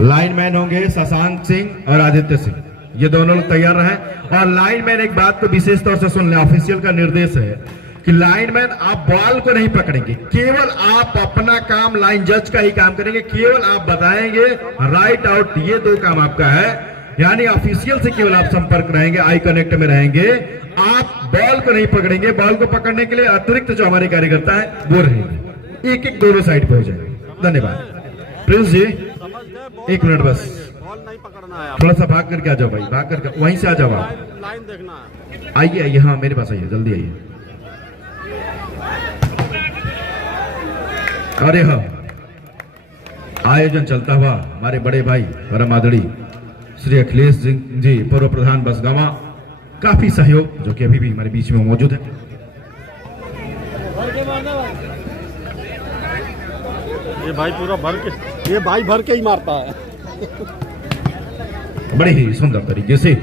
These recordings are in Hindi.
लाइनमैन होंगे शशांक सिंह और आदित्य सिंह, ये दोनों लोग तैयार रहें। और लाइनमैन एक बात को विशेष तौर से सुन लें, ऑफिशियल का निर्देश है कि लाइनमैन आप बॉल को नहीं पकड़ेंगे, केवल आप अपना काम लाइन जज का ही काम करेंगे, केवल आप बताएंगे राइट आउट, ये दो काम आपका है। यानी ऑफिशियल से केवल आप संपर्क रहेंगे, आई कनेक्ट में रहेंगे, आप बॉल को नहीं पकड़ेंगे। बॉल को पकड़ने के लिए अतिरिक्त जो हमारे कार्यकर्ता है वो रहेंगे, एक एक दोनों साइड पे हो जाएंगे। धन्यवाद। प्रिंस जी 1 मिनट बस, नहीं पकड़ना है, थोड़ा सा भाग करके आ जाओ भाई, भाग करके वहीं से आ जाओ आप, लाइन देखना है। आइए आइए, हाँ मेरे पास आइए, जल्दी आइए। अरे हाँ, आयोजन चलता हुआ हमारे बड़े भाई परम आदरणीय श्री अखिलेश जी पूर्व प्रधान बसगावा, काफी सहयोग जो कि अभी भी हमारे बीच में मौजूद है। ये भाई पूरा भर के, ये भाई भर के ही मारता है। बड़े ही सुंदर तरीके से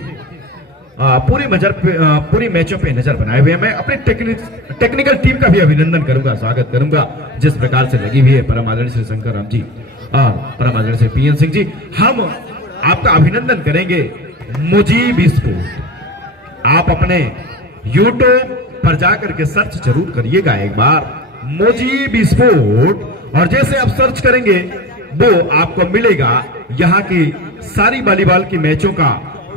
पूरी मैचों पे नजर बनाए हुए हैं। मैं अपने टेक्निकल टीम का भी अभिनंदन करूंगा, स्वागत करूंगा, जिस प्रकार से लगी हुई है परम आदरणीय श्री शंकर राम जी, परम आदरणीय श्री पीएन सिंह जी। हम आपका अभिनंदन करेंगे। मुजीब स्पोर्ट, आप अपने यूट्यूब पर जाकर के सर्च जरूर करिएगा एक बार, मुजीब स्पोर्ट, और जैसे आप सर्च करेंगे वो आपको मिलेगा यहाँ की सारी वॉलीबॉल की मैचों का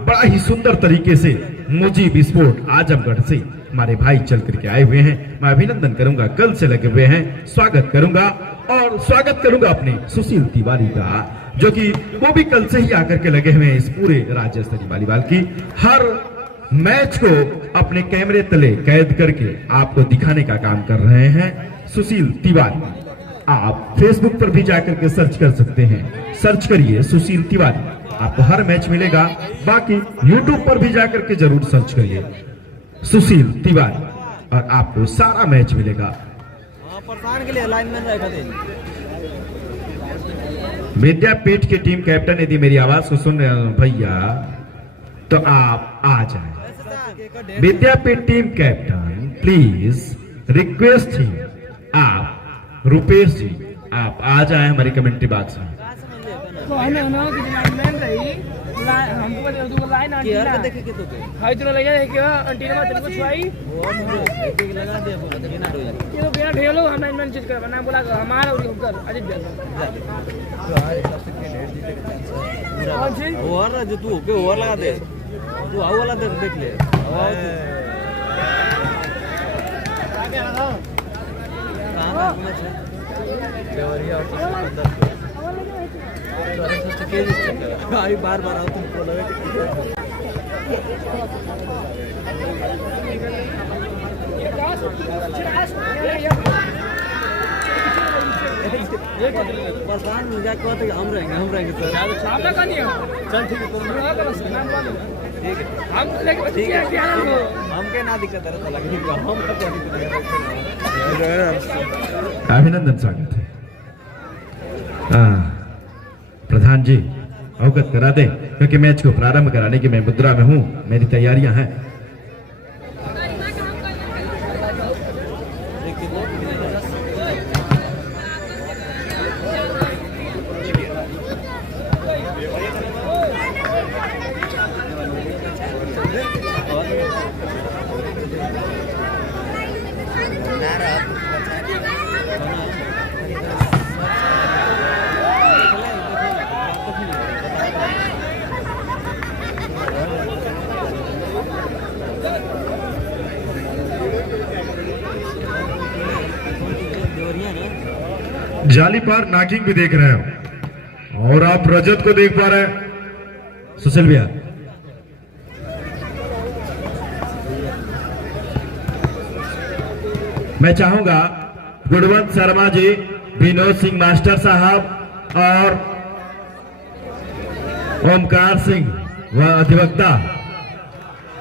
बड़ा ही सुंदर तरीके से मुजीब स्पोर्ट आजमगढ़ से हमारे भाई चल करके आए हुए हैं। मैं अभिनंदन करूंगा, कल से लगे हुए हैं, स्वागत करूंगा। और स्वागत करूंगा अपने सुशील तिवारी का, जो कि वो भी कल से ही आकर के लगे हुए हैं इस पूरे राज्य स्तरीय वॉलीबॉल की हर मैच को अपने कैमरे तले कैद करके आपको दिखाने का काम कर रहे हैं सुशील तिवारी। आप फेसबुक पर भी जाकर के सर्च कर सकते हैं, सर्च करिए सुशील तिवारी, आपको हर मैच मिलेगा। बाकी यूट्यूब पर भी जाकर के जरूर सर्च करिए सुशील तिवारी और आपको सारा मैच मिलेगा। के लिए लाइनमैन रखा दे। विद्यापीठ की टीम कैप्टन यदि मेरी आवाज को सुन रहे हैं भैया तो आप आ जाएं। विद्यापीठ टीम कैप्टन प्लीज रिक्वेस्ट ही, आप रुपेश जी आप आ जाएं हमारी कमेंट्री बॉक्स में। तो हमें लाइनमैन रही, हमको दो लाइन एंटीना देखे के तो हाई तो लगा है कि एंटीना में तेरे को छुआई वो एक लगा दे एंटीना दो यार, ये तो बिना ढेलो हम लाइनमैन चीज कर बना, बोला हमारा और होकर अजीब जाता कौन सी ओवर जो तू के ओवर लगा दे, तू आओ वाला देख ले कहां मैच है देवरिया और अंदर भाई बार-बार आओ तुमको लगे प्रधान मुझे कहते हम रहेंगे सर, आपका का नहीं है, चल ठीक है तुम नाम बोल ठीक है, हम लेके ठीक है क्या हो, हमके ना दिक्कत है लगे हम तो क्या अभिनंदन स्वागत है। प्रधान जी अवगत करा दें, क्योंकि मैच को प्रारंभ कराने की मैं मुद्रा में हूं, मेरी तैयारियां हैं। जाली पार नाकिंग भी देख रहे हो और आप रजत को देख पा रहे हैं सुशील भैया। मैं चाहूंगा गुणवंत शर्मा जी, विनोद सिंह मास्टर साहब और ओमकार सिंह व अधिवक्ता,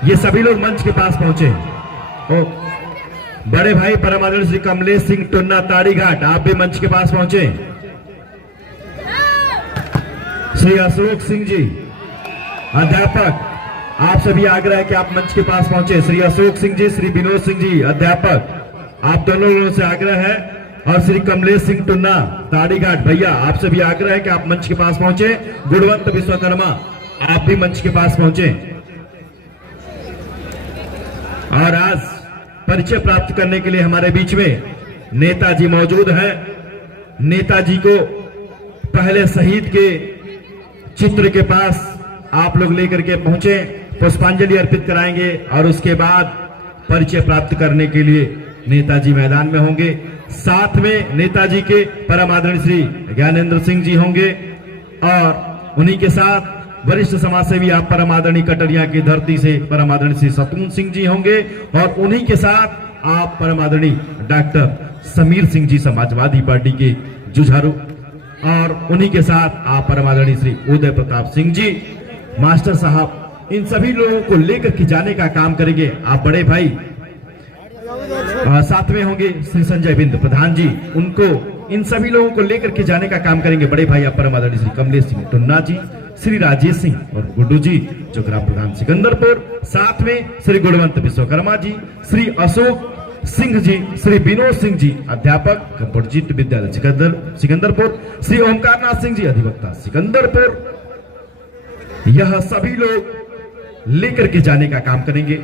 ये सभी लोग मंच के पास पहुंचे। बड़े भाई परम आदरणीय श्री कमलेश सिंह टुन्ना ताड़ी घाट, आप भी मंच के पास पहुंचे। श्री अशोक सिंह जी, अध्यापक आप सभी आग्रह है कि आप मंच के पास पहुंचे। श्री अशोक सिंह जी, श्री विनोद सिंह जी अध्यापक आप दोनों लोगों से आग्रह है, और श्री कमलेश सिंह टुन्ना ताड़ीघाट भैया आप सभी आग्रह है कि आप मंच के पास पहुंचे। गुणवंत विश्वकर्मा आप भी मंच के पास पहुंचे। और आज परिचय प्राप्त करने के लिए हमारे बीच में नेताजी मौजूद हैं। नेताजी को पहले शहीद के चित्र के पास आप लोग लेकर के पहुंचे, पुष्पांजलि अर्पित कराएंगे और उसके बाद परिचय प्राप्त करने के लिए नेताजी मैदान में होंगे। साथ में नेताजी के परम आदरणीय श्री ज्ञानेंद्र सिंह जी होंगे और उन्हीं के साथ वरिष्ठ समाजसेवी आप परम आदरणीय कटरिया की धरती से परम आदरणीय श्री सतून सिंह जी होंगे और उन्हीं के साथ आप परम आदरणीय डॉक्टर समीर सिंह जी समाजवादी पार्टी के जुझारू, और उन्हीं के साथ आप परम आदरणीय श्री उदय प्रताप सिंह जी मास्टर साहब, इन सभी लोगों को लेकर के जाने का काम करेंगे। आप बड़े भाई साथ में होंगे श्री संजय बिंद प्रधान जी, उनको इन सभी लोगों को लेकर के जाने का काम करेंगे बड़े भाई आप परम आदरणीय श्री कमलेश सिंह टुन्ना जी, श्री राजेश सिंह और गुड्डू जी जो ग्राम प्रधान सिकंदरपुर, साथ में श्री गुणवंत विश्वकर्मा जी, श्री अशोक सिंह जी, श्री विनोद सिंह जी अध्यापक कंपोजिट विद्यालय सिकंदरपुर, श्री ओमकारनाथ सिंह जी अधिवक्ता सिकंदरपुर, यह सभी लोग लेकर के जाने का काम करेंगे।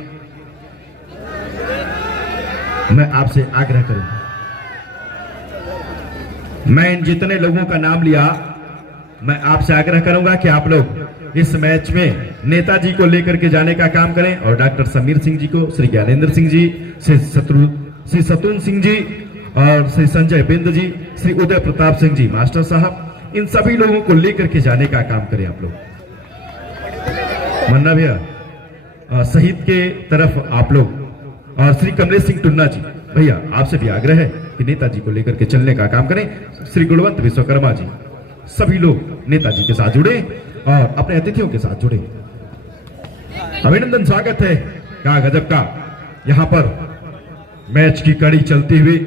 मैं आपसे आग्रह करूंगा, मैं इन जितने लोगों का नाम लिया, मैं आपसे आग्रह करूंगा कि आप लोग इस मैच में नेताजी को लेकर के जाने का काम करें और डॉक्टर समीर सिंह जी को, श्री ज्ञानेंद्र सिंह जी, श्री सतून सिंह जी और श्री संजय बिंद जी, श्री उदय प्रताप सिंह जी मास्टर साहब, इन सभी लोगों को लेकर के जाने का काम करें आप लोग। मन्ना भैया शहीद के तरफ आप लोग, और श्री कमलेश सिंह टुन्ना जी भैया आपसे भी आग्रह है कि नेताजी को लेकर के चलने का काम करें। श्री गुणवंत विश्वकर्मा जी, सभी लोग नेताजी के साथ जुड़े और अपने अतिथियों के साथ जुड़े। अभिनंदन स्वागत है का गजब का यहां पर मैच की कड़ी चलती हुई।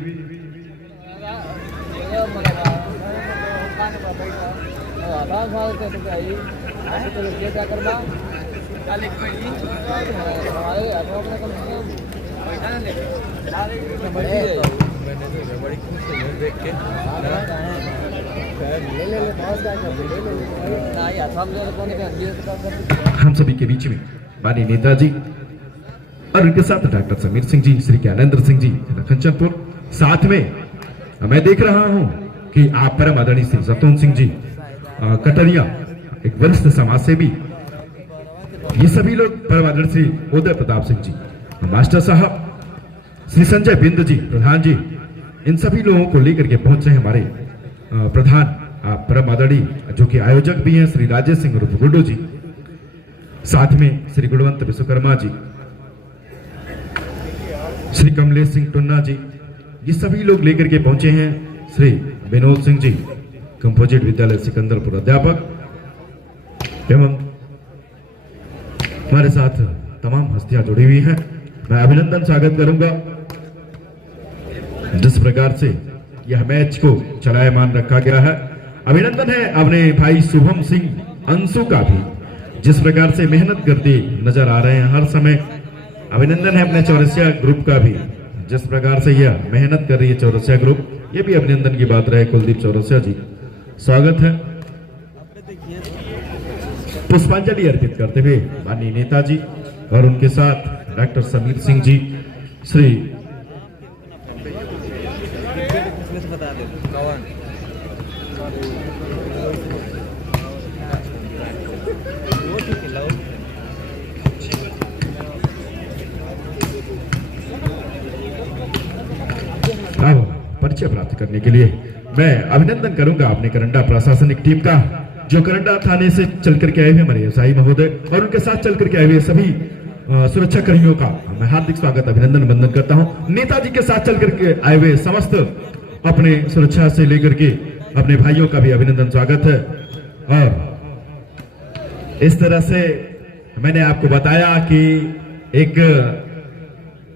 हम सभी के बीच में माननीय नेताजी और उनके साथ डॉक्टर समीर सिंह जी, श्री ज्ञानेंद्र सिंह जी कंचनपुर, साथ में मैं देख रहा हूं कि आप परम आदरणीय श्री सतून सिंह जी कटरिया एक वरिष्ठ समाज सेवी, ये सभी लोग परम आदरणीय श्री उदय प्रताप सिंह जी मास्टर साहब, श्री संजय बिंद जी प्रधान जी, इन सभी लोगों को लेकर के पहुंच रहे हमारे प्रधान परम आदरणीय जो कि आयोजक भी हैं श्री राजेश सिंह और गुड्डू जी, साथ में श्री गुणवंत विश्वकर्मा जी, श्री कमलेश सिंह टुन्ना जी, ये सभी लोग लेकर के पहुंचे हैं। श्री विनोद सिंह जी कंपोजिट विद्यालय सिकंदरपुर अध्यापक एवं हमारे साथ तमाम हस्तियां जुड़ी हुई हैं। मैं अभिनंदन स्वागत करूंगा जिस प्रकार से यह मैच को चलायमान रखा गया है। अभिनंदन है अपने भाई शुभम सिंह अंशु का भी, जिस प्रकार से मेहनत करते नजर आ रहे हैं हर समय। अभिनंदन है अपने चौरसिया ग्रुप का भी, जिस प्रकार से यह मेहनत कर रही है चौरसिया ग्रुप, ये भी अभिनंदन की बात रहे। कुलदीप चौरसिया जी स्वागत है। पुष्पांजलि अर्पित करते हुए माननीय नेताजी और उनके साथ डॉक्टर समीर सिंह जी, श्री परिचय प्राप्त करने के लिए मैं अभिनंदन करूंगा अपने करंडा प्रशासनिक टीम का, जो करंडा थाने से चल करके आए हुए हमारे व्यवसायी महोदय और उनके साथ चल करके आए हुए सभी सुरक्षा कर्मियों का मैं हार्दिक स्वागत अभिनंदन वंदन करता हूं। नेताजी के साथ चल करके आए हुए समस्त अपने सुरक्षा से लेकर के अपने भाइयों का भी अभिनंदन स्वागत है। और इस तरह से मैंने आपको बताया कि एक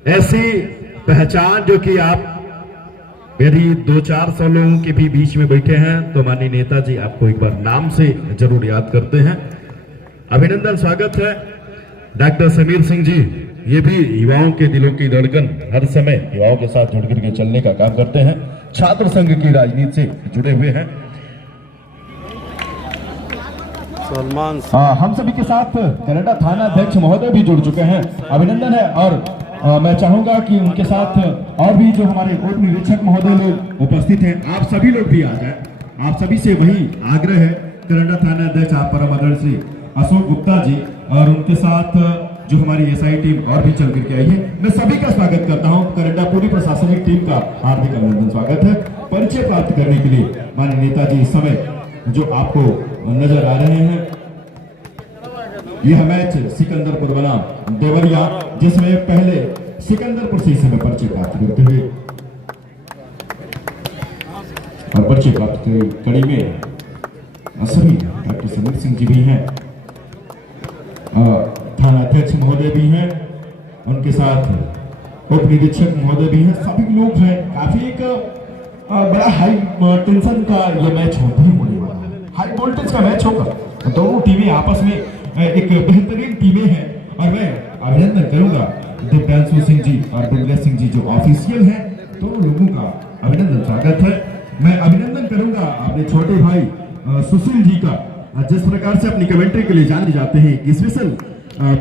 ऐसी पहचान जो कि आप यदि 200-400 लोगों के भी बीच में बैठे हैं तो माननीय नेताजी आपको एक बार नाम से जरूर याद करते हैं। अभिनंदन स्वागत है डॉक्टर समीर सिंह जी। ये भी युवाओं के दिलों की धड़कन, हर समय युवाओं के साथ जुड़ करके चलने का काम करते हैं, छात्र संघ की राजनीति से जुड़े हुए हैं। सलमान हम सभी के साथ कनाडा थाना अध्यक्ष महोदय भी जुड़ चुके हैं, अभिनंदन है। और मैं चाहूंगा कि उनके साथ और भी जो हमारे उप निरीक्षक महोदय लोग उपस्थित हैं, आप सभी लोग भी आ जाए। आप सभी से वही आग्रह है, कनाडा थाना अध्यक्ष आप परम आदरणीय श्री अशोक गुप्ता जी और उनके साथ जो हमारी एसआई टीम और भी चल करके आई है, मैं सभी का स्वागत करता हूं। कनाडा पूरी प्रशासनिक टीम का हार्दिक अभिनंदन स्वागत है। परिचय प्राप्त करने के लिए माननीय नेताजी इस समय जो आपको नजर आ रहे हैं, यह मैच सिकंदरपुर बनाम देवरिया, जिसमें पहले सिकंदरपुर से इस समय परिचय प्राप्त करते हुए और परिचय प्राप्त कड़ी में सभी डॉक्टर समीर सिंह जी भी हैं, थाना अध्यक्ष महोदय भी हैं, उनके साथ उप निरीक्षक महोदय भी हैं, सभी लोग हैं। काफी एक बड़ा हाई टेंशन का ये मैच होने वाला है, हाई वोल्टेज का मैच होगा। दोनों टीमें आपस में एक बेहतरीन टीमें हैं और मैं अभिनंदन करूंगा दिव्यांशु सिंह जी और दुर्गा सिंह जी जो ऑफिशियल हैं, दोनों लोगों का अभिनंदन स्वागत है। मैं अभिनंदन करूंगा अपने छोटे भाई सुशील जी का, जिस प्रकार से अपनी कमेंट्री के लिए जाने जाते हैं, स्पेशल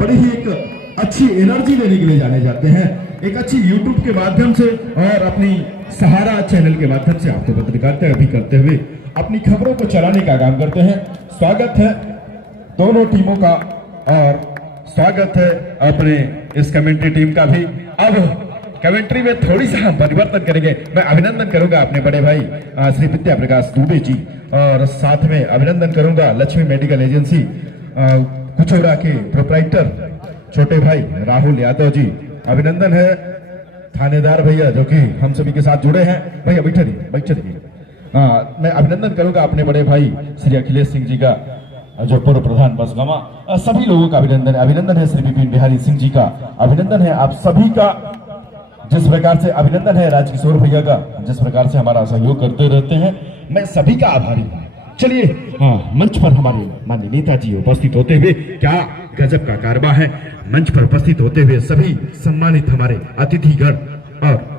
बड़ी ही एक अच्छी एनर्जी देने के लिए जाने जाते हैं, एक अच्छी यूट्यूब के माध्यम से और अपनी सहारा चैनल के माध्यम से आपको पत्रकारिता भी करते हुए अपनी खबरों को चलाने का काम करते हैं। स्वागत है दोनों टीमों का और स्वागत है अपने इस कमेंट्री टीम का भी। अब कमेंट्री में थोड़ी सा परिवर्तन करेंगे। मैं अभिनंदन करूंगा अपने बड़े भाई श्री विद्या प्रकाश दुबे जी और साथ में अभिनंदन करूंगा लक्ष्मी मेडिकल एजेंसी कुचौड़ा के प्रोप्राइटर छोटे भाई राहुल यादव जी। अभिनंदन है थानेदार भैया जो कि हम सभी के साथ जुड़े हैं। भैया बैठे रहिए। मैं अभिनंदन करूंगा अपने बड़े भाई श्री अखिलेश सिंह जी का, जो पूर्व प्रधान बसगामा, सभी लोगों का अभिनंदन है। श्री विपिन बिहारी सिंह जी का अभिनंदन है। आप सभी का जिस प्रकार से अभिनंदन है, राजकिशोर भैया का जिस प्रकार से हमारा सहयोग करते रहते हैं, मैं सभी का आभारी हूँ। चलिए मंच पर हमारे माननीय नेताजी उपस्थित होते हुए, क्या गजब का कारवा है, मंच पर उपस्थित होते हुए सभी सम्मानित हमारे अतिथिगण। और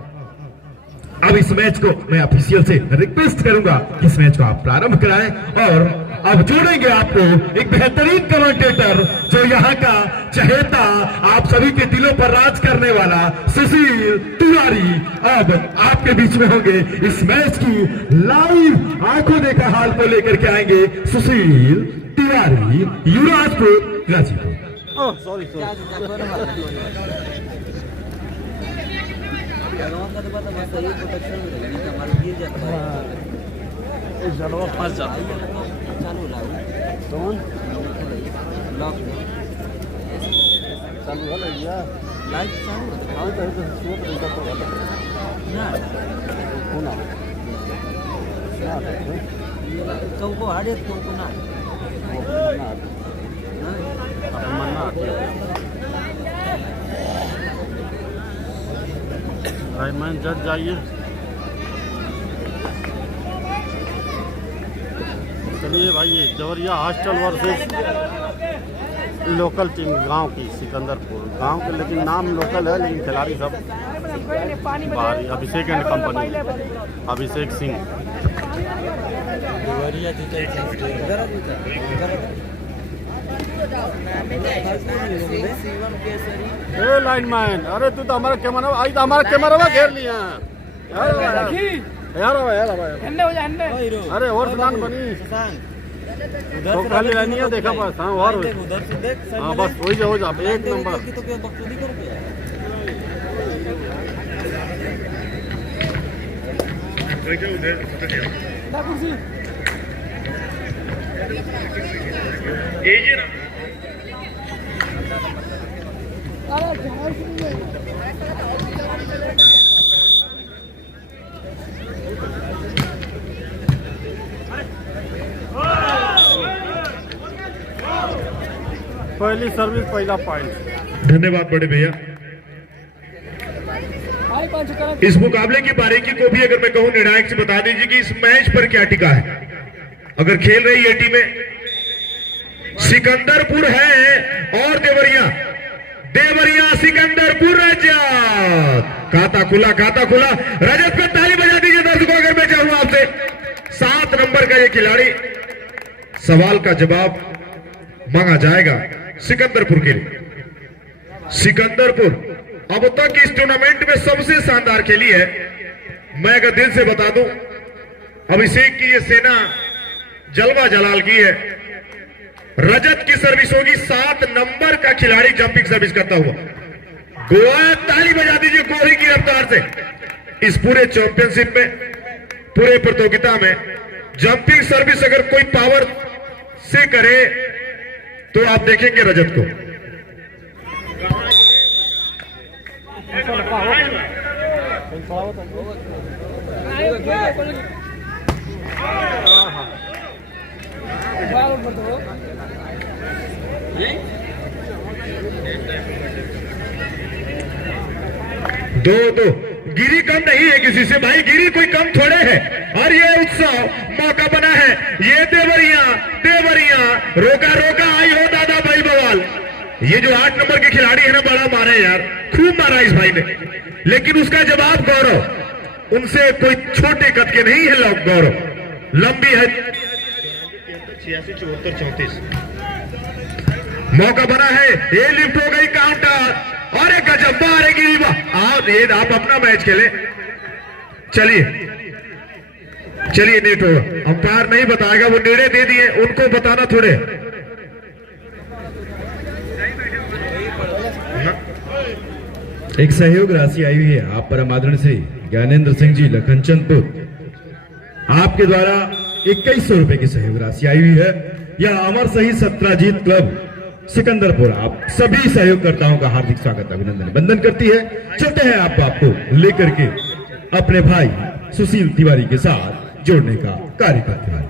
अब इस मैच को मैं ऑफिशियल से रिक्वेस्ट करूंगा कि इस मैच को आप प्रारंभ कराएं और अब जोड़ेंगे आपको एक बेहतरीन कमेंटेटर जो यहाँ का चहेता, आप सभी के दिलों पर राज करने वाला सुशील तिवारी अब आपके बीच में होंगे। इस मैच की लाइव आंखों देखा हाल को लेकर के आएंगे सुशील तिवारी, युवराजपुर गाजीपुर। सॉरी फंस जाता चालू कौन लॉक चालू है भैया लाइट चालू हाँ तो सुबह तरीका तो ना होना चौको आड़े चौको ना लाइनमैन जज जाइए। चलिए भाई, ये Deoria hostel versus local team गांव की सिकंदरपुर गांव के, लेकिन नाम लोकल है लेकिन खिलाड़ी सब बाहरी। Abhishek and company, Abhishek Singh. ए लाइनमैन, अरे तू तो हमारा कैमरा, आज तो हमारा कैमरा घेर लिया यार। अरे और सुनान बनी तो खाली रहनी है, देखा बस। हाँ और उधर से देख, हाँ बस वही हो जा एक नंबर। तो क्या बकचोदी कर दिया पहली सर्विस पहला पॉइंट। धन्यवाद बड़े भैया। इस मुकाबले की बारीकी को भी अगर मैं कहूं निर्णायक से बता दीजिए कि इस मैच पर क्या टिका है। अगर खेल रही है टीमें सिकंदरपुर है और देवरिया, देवरिया सिकंदरपुर रजत। खाता खुला, खाता खुला। रजत पे ताली बजा दीजिए दर्शकों। अगर मैं चाहूं आपसे 7 नंबर का ये खिलाड़ी, सवाल का जवाब मांगा जाएगा सिकंदरपुर के लिए। सिकंदरपुर अब तक इस टूर्नामेंट में सबसे शानदार खेली है। मैं अगर दिल से बता दूं, अभिषेक की ये सेना जलवा जलाल की है। रजत की सर्विस होगी 7 नंबर का खिलाड़ी जंपिंग सर्विस करता हुआ। गोवा, ताली बजा दीजिए कोहली की रफ्तार से। इस पूरे चैंपियनशिप में, पूरे प्रतियोगिता में जंपिंग सर्विस अगर कोई पावर से करे तो आप देखेंगे रजत को। दो गिरी कम नहीं है किसी से भाई, गिरी कोई कम थोड़े है। और ये उत्सव मौका बना है। ये देवरिया, देवरिया रोका रोका आई हो दादा भाई बवाल। ये जो 8 नंबर के खिलाड़ी है ना, बड़ा मारे यार, खूब मारा इस भाई ने, लेकिन उसका जवाब गौरव, उनसे कोई छोटे कद के नहीं है लोग। गौरव लंबी है 86, 74, 34। मौका बना है, ये लिफ्ट हो गई काउंटर और एक गजब मारे गिरी। आप अपना मैच खेले। चलिए चलिए, नेट होगा, अंपायर नहीं बताएगा, वो निर्णय दे दिए, उनको बताना थोड़े। एक सहयोग राशि आई हुई है आप परम आदरणीय श्री ज्ञानेंद्र सिंह जी लखनचंदपुर, आपके द्वारा 2100 रुपए की सहयोग राशि आई हुई है। यह अमर शहीद सत्राजीत क्लब सिकंदरपुर आप सभी सहयोगकर्ताओं का हार्दिक स्वागत, अभिनंदन, वंदन करती है। चलते हैं आपको लेकर के अपने भाई सुशील तिवारी के साथ जोड़ने का कार्य करते हैं।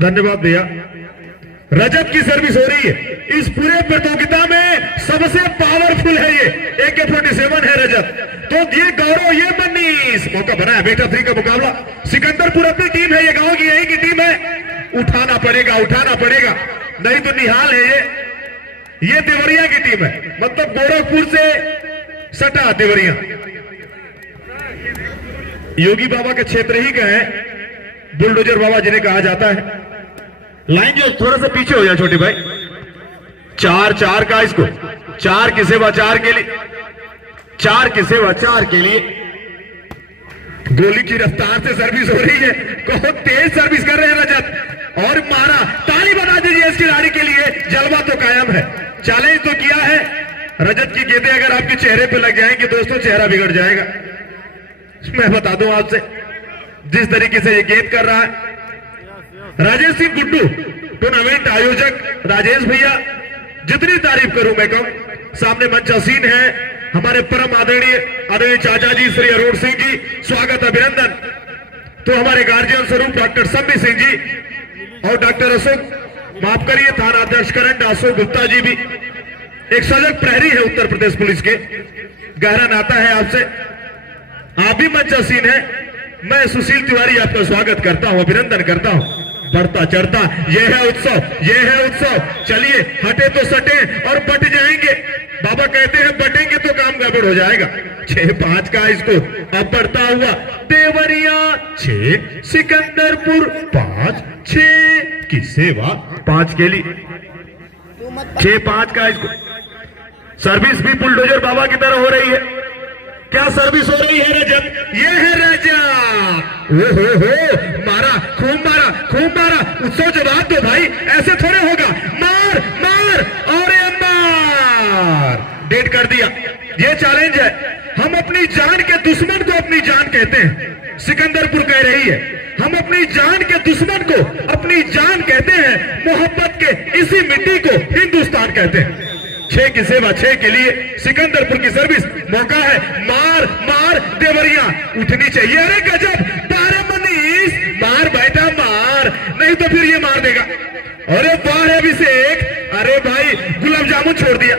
धन्यवाद भैया। रजत की सर्विस हो रही है। इस पूरे प्रतियोगिता में सबसे पावरफुल है ये AK-47 है रजत। तो ये गौरव, ये मनीष, मौका बना है बेटा 3 का मुकाबला। सिकंदरपुर अपनी टीम है, ये गांव की यही की टीम है। उठाना पड़ेगा, उठाना पड़ेगा, नहीं तो निहाल है ये देवरिया की टीम है, मतलब गोरखपुर से सटा देवरिया। योगी बाबा के क्षेत्र ही का है, बुलडोजर बाबा जिन्हें कहा जाता है। लाइन जो थोड़ा सा पीछे हो जाए छोटे भाई। 4-4 का, इसको 4 की सेवा 4 के लिए, 4 की सेवा 4 के लिए। गोली की रफ्तार से सर्विस हो रही है, बहुत तेज सर्विस कर रहे हैं रजत, और मारा। ताली बना दीजिए इस खिलाड़ी के लिए, जलवा तो कायम है, चैलेंज तो किया है। रजत की गेंदें अगर आपके चेहरे पे लग जाएंगे दोस्तों, चेहरा बिगड़ जाएगा। मैं बता दूं आपसे, जिस तरीके से ये गेंद कर रहा है। राजेश सिंह गुड्डू, टूर्नामेंट आयोजक राजेश भैया, जितनी तारीफ करूं मैं कम। सामने मंचासीन है हमारे परम आदरणीय चाचा जी श्री अरुण सिंह जी, स्वागत, अभिनंदन। तो हमारे गार्जियन स्वरूप डॉक्टर सम्मी सिंह जी और डॉक्टर अशोक, माफ करिए, थाना अध्यक्ष करंट अशोक गुप्ता जी भी एक सजग प्रहरी है उत्तर प्रदेश पुलिस के, गहरा नाता है आपसे, आप भी मंचासीन है। मैं सुशील तिवारी आपका स्वागत करता हूं, अभिनंदन करता हूं। बढ़ता चढ़ता यह है उत्सव, यह है उत्सव। चलिए हटे तो सटे और बट जाएंगे, बाबा कहते हैं बटेंगे तो काम गड़बड़ हो जाएगा। 6-5 का इसको अब बढ़ता हुआ देवरिया 6, सिकंदरपुर 5, 6 की सेवा 5 के लिए, 6-5 का इसको। सर्विस भी बुलडोजर बाबा की तरह हो रही है। क्या सर्विस हो रही है रजत, ये है रजत। हो मारा, खूब मारा, खूब मारा। उत्सव जवाब दो भाई, ऐसे थोड़े होगा। मार मार और मार, डेट कर दिया। ये चैलेंज है। हम अपनी जान के दुश्मन को अपनी जान कहते हैं, सिकंदरपुर कह रही है। हम अपनी जान के दुश्मन को अपनी जान कहते हैं, मोहब्बत के इसी मिट्टी को हिंदुस्तान कहते हैं। 6 की सेवा 6 के लिए, सिकंदरपुर की सर्विस, मौका है। मार मार देवरिया, उठनी चाहिए। अरे गजब, तारे मनीष, मार बेटा मार, नहीं तो फिर ये मार देगा। अरे वाह अभिषेक, अरे भाई गुलाब जामुन छोड़ दिया।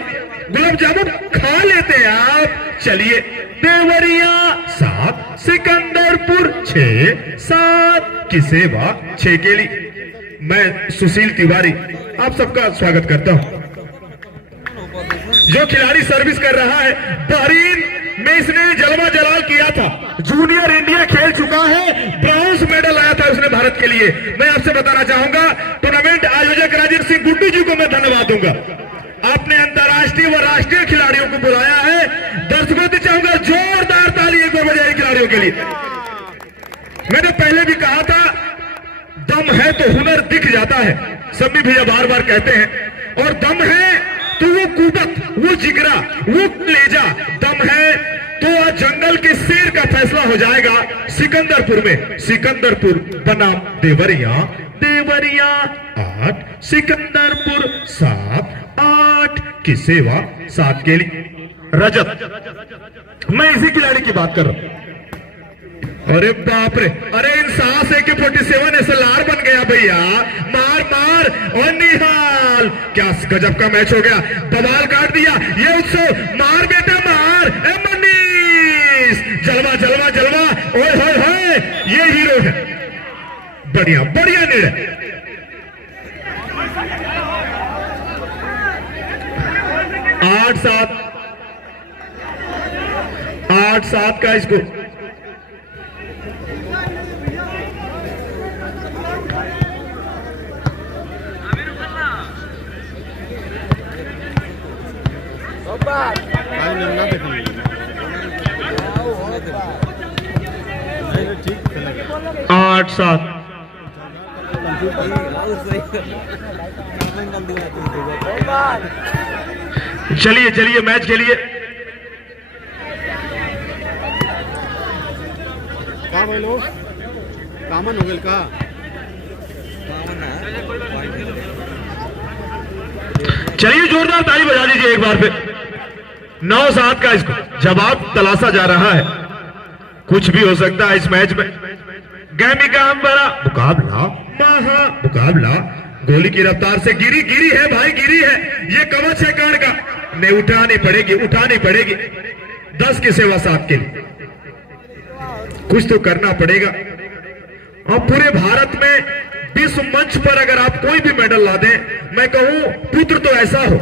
गुलाब जामुन खा लेते हैं आप। चलिए, देवरिया 7, सिकंदरपुर 6, 7 की सेवा 6 के लिए मैं सुशील तिवारी आप सबका स्वागत करता हूं। जो खिलाड़ी सर्विस कर रहा है, बहरीन में इसने जलवा जलाल किया था, जूनियर इंडिया खेल चुका है, ब्रॉन्ज मेडल आया था उसने भारत के लिए। मैं आपसे बताना चाहूंगा, टूर्नामेंट आयोजक राजेंद्र सिंह गुड्डू जी को मैं धन्यवाद दूंगा। आपने अंतर्राष्ट्रीय व राष्ट्रीय खिलाड़ियों को बुलाया है। दर्शकों से चाहूंगा जोरदार ताली एक बार बजाइए खिलाड़ियों के लिए। मैंने पहले भी कहा था, दम है तो हुनर दिख जाता है, सभी भैया बार बार कहते हैं, और दम है तो वो कुवत, वो जिगरा, वो कलेजा, दम है तो आज जंगल के शेर का फैसला हो जाएगा सिकंदरपुर में। सिकंदरपुर बनाम देवरिया, देवरिया 8, सिकंदरपुर 7, 8 की सेवा 7 के लिए रजत। मैं इसी खिलाड़ी की बात कर रहा हूं। अरे बाप रे, अरे इन साहस AK-47 SLR बन गया भैया, मार मार और निहाल, क्या गजब का मैच हो गया, बवाल काट दिया ये उत्सव, मार बेटा मार, ए मनीष, जलवा जलवा जलवा, ओए होए होए, ये हीरो है, बढ़िया बढ़िया निर्णय। 8-7, 8-7 का इसको भाई ना देखिए ठीक चलेगा। 8-7 चलिए चलिए मैच खेलिए। का भाई लोग कामन हो गए का चलिए जोरदार ताली बजा दीजिए एक बार पे। 9-7 का इसको जवाब तलाशा जा रहा है, कुछ भी हो सकता है इस मैच में। गहमी का हम बड़ा मुकाबला, महा मुकाबला, गोली की रफ्तार से गिरी गिरी है भाई, गिरी है, ये कवच है कर्ण का, नहीं उठानी पड़ेगी, उठानी पड़ेगी। 10 की सेवा 7 के लिए कुछ तो करना पड़ेगा। और पूरे भारत में विश्व मंच पर अगर आप कोई भी मेडल ला दें, मैं कहूं पुत्र तो ऐसा हो,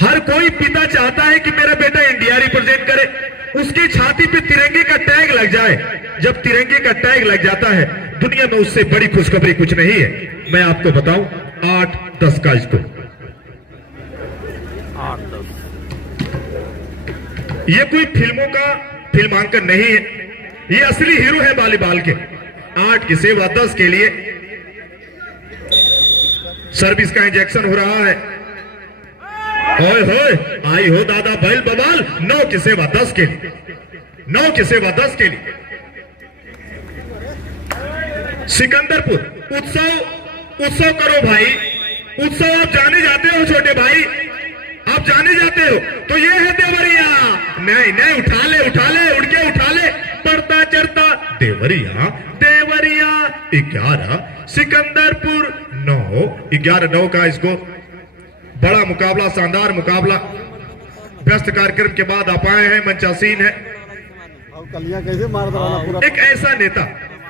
हर कोई पिता चाहता है कि मेरा बेटा इंडिया रिप्रेजेंट करे, उसकी छाती पे तिरंगे का टैग लग जाए। जब तिरंगे का टैग लग जाता है, दुनिया में उससे बड़ी खुशखबरी कुछ नहीं है। मैं आपको बताऊं, 8-10 का इसको 8-10 ये कोई फिल्मों का फिल्मांकन नहीं है, ये असली हीरो है वॉलीबॉल के। 8 की सेवा 10 के लिए सर्विस का इंजेक्शन हो रहा है। ओए होए, आई हो दादा बैल बवाल। 9 की सेवा 10 के लिए, 9 की सेवा 10 के लिए सिकंदरपुर। उत्सव उत्सव करो भाई, उत्सव आप जाने जाते हो छोटे भाई, आप जाने जाते हो। तो ये है देवरिया, नहीं नहीं, उठा ले उड़ के उठा ले, पड़ता चढ़ता देवरिया, देवरिया 11, सिकंदरपुर 9, 11-9 का इसको बड़ा मुकाबला, शानदार मुकाबला। व्यस्त कार्यक्रम के बाद आप आए हैं, मंचासीन है। अब कलियां कैसे मार दो पूरा। एक ऐसा नेता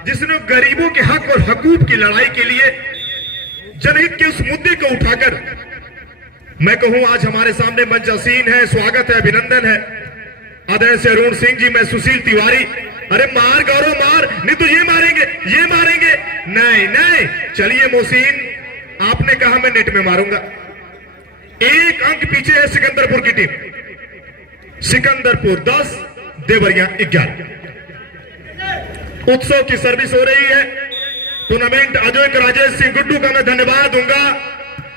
जिसने गरीबों के हक और हकूक की लड़ाई के लिए जनहित के उस मुद्दे को उठाकर, मैं कहूं आज हमारे सामने मंचासीन है, स्वागत है, अभिनंदन है। आदरणीय से अरुण सिंह जी, मैं सुशील तिवारी। अरे मार गौरव मार, नहीं तो ये मारेंगे, ये मारेंगे, नहीं नहीं। चलिए मोहसिन, आपने कहा मैं नेट में मारूंगा। 1 अंक पीछे है सिकंदरपुर की टीम। सिकंदरपुर 10, देवरिया 11। उत्सव की सर्विस हो रही है। टूर्नामेंट आयोजक राजेश सिंह गुड्डू का मैं धन्यवाद दूंगा,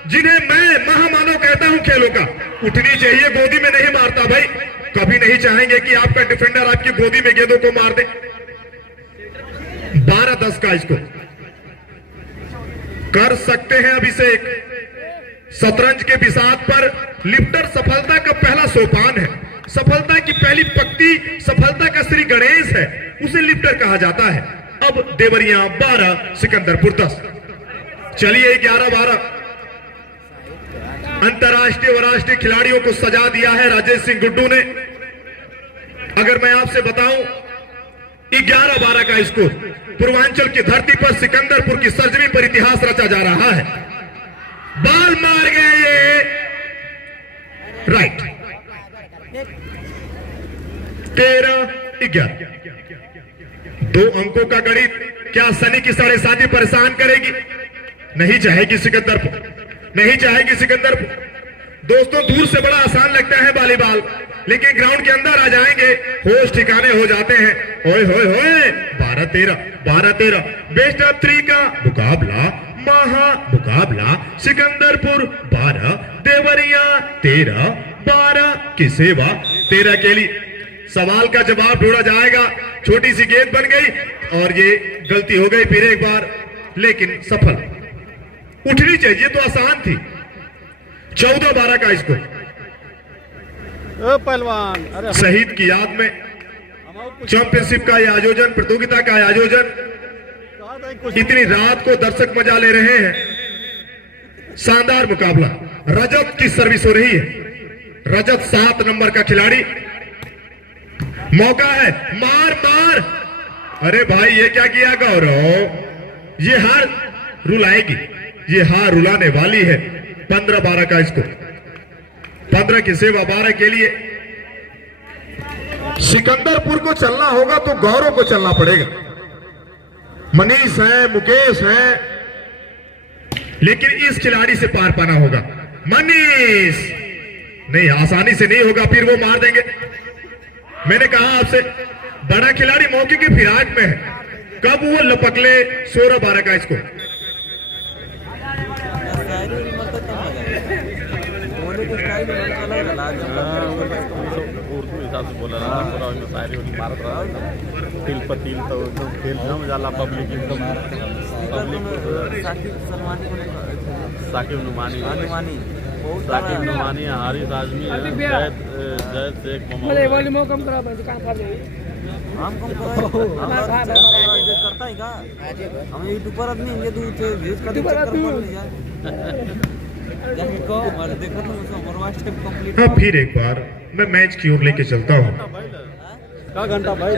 जिन्हें मैं महामानव कहता हूं खेलों का। उठनी चाहिए, गोदी में नहीं मारता भाई, कभी नहीं चाहेंगे कि आपका डिफेंडर आपकी गोदी में गेंदों को मार दे। 12-10 का इसको कर सकते हैं अभिषेक। शतरंज के बिसात पर लिफ्टर सफलता का पहला सोपान है, सफलता की पहली पंक्ति, सफलता का श्री गणेश है, उसे लिफ्टर कहा जाता है। अब देवरिया 12, सिकंदरपुर 10। चलिए 11-12। अंतर्राष्ट्रीय व राष्ट्रीय खिलाड़ियों को सजा दिया है राजेश सिंह गुड्डू ने। अगर मैं आपसे बताऊं 11-12 का स्कोर, पूर्वांचल की धरती पर सिकंदरपुर की सरजमी पर इतिहास रचा जा रहा है। बाल मार गए ये, राइट। 13-11, 2 अंकों का गणित। क्या सनी की 7.5 परेशान करेगी? नहीं चाहेगी सिकंदरपुर, नहीं चाहेगी सिकंदरपुर। दोस्तों दूर से बड़ा आसान लगता है वॉलीबॉल, लेकिन ग्राउंड के अंदर आ जाएंगे होश ठिकाने हो जाते हैं। ओए होए होए, 12-13 बेस्ट ऑफ 3 का मुकाबला, महा मुकाबला। सिकंदरपुर 12, देवरिया 13, 12 की सेवा 13 के लिए। सवाल का जवाब ढूंढा जाएगा। छोटी सी गेंद बन गई और ये गलती हो गई फिर एक बार, लेकिन सफल। उठनी चाहिए तो आसान थी। 14-12 का स्कोर। पहलवान, अरे शहीद की याद में चैंपियनशिप का यह आयोजन, प्रतियोगिता का आयोजन, इतनी रात को दर्शक मजा ले रहे हैं। शानदार मुकाबला। रजत की सर्विस हो रही है। रजत 7 नंबर का खिलाड़ी, मौका है, मार मार। अरे भाई ये क्या किया गौरव? ये हार रुलाएगी, ये हार रुलाने वाली है। 15-12 का स्कोर। 15 की सेवा 12 के लिए। सिकंदरपुर को चलना होगा तो गौरव को चलना पड़ेगा। मनीष है, मुकेश है, लेकिन इस खिलाड़ी से पार पाना होगा। मनीष नहीं, आसानी से नहीं होगा, फिर वो मार देंगे। मैंने कहा आपसे बड़ा खिलाड़ी मौके की फिराक में है, कब वो लपक ले। 16-12 का स्कोर। उर्दू हिसाब से बोला रहा पूरा, शायरी मारत रहा। तिल पतील तो एकदम खेल जम जाला। पब्लिक एकदम साकिब नुमानी, हारिस आजमी, जैद शेख वॉल्यूम कम करा, दुकान खा ले। हम कम करता है का? हम यूट्यूब पर आदमी ये दूध व्यूज का चक्कर कंप्लीट। हाँ, फिर एक बार मैं मैच की ओर लेके चलता हूँ। का घंटा भाई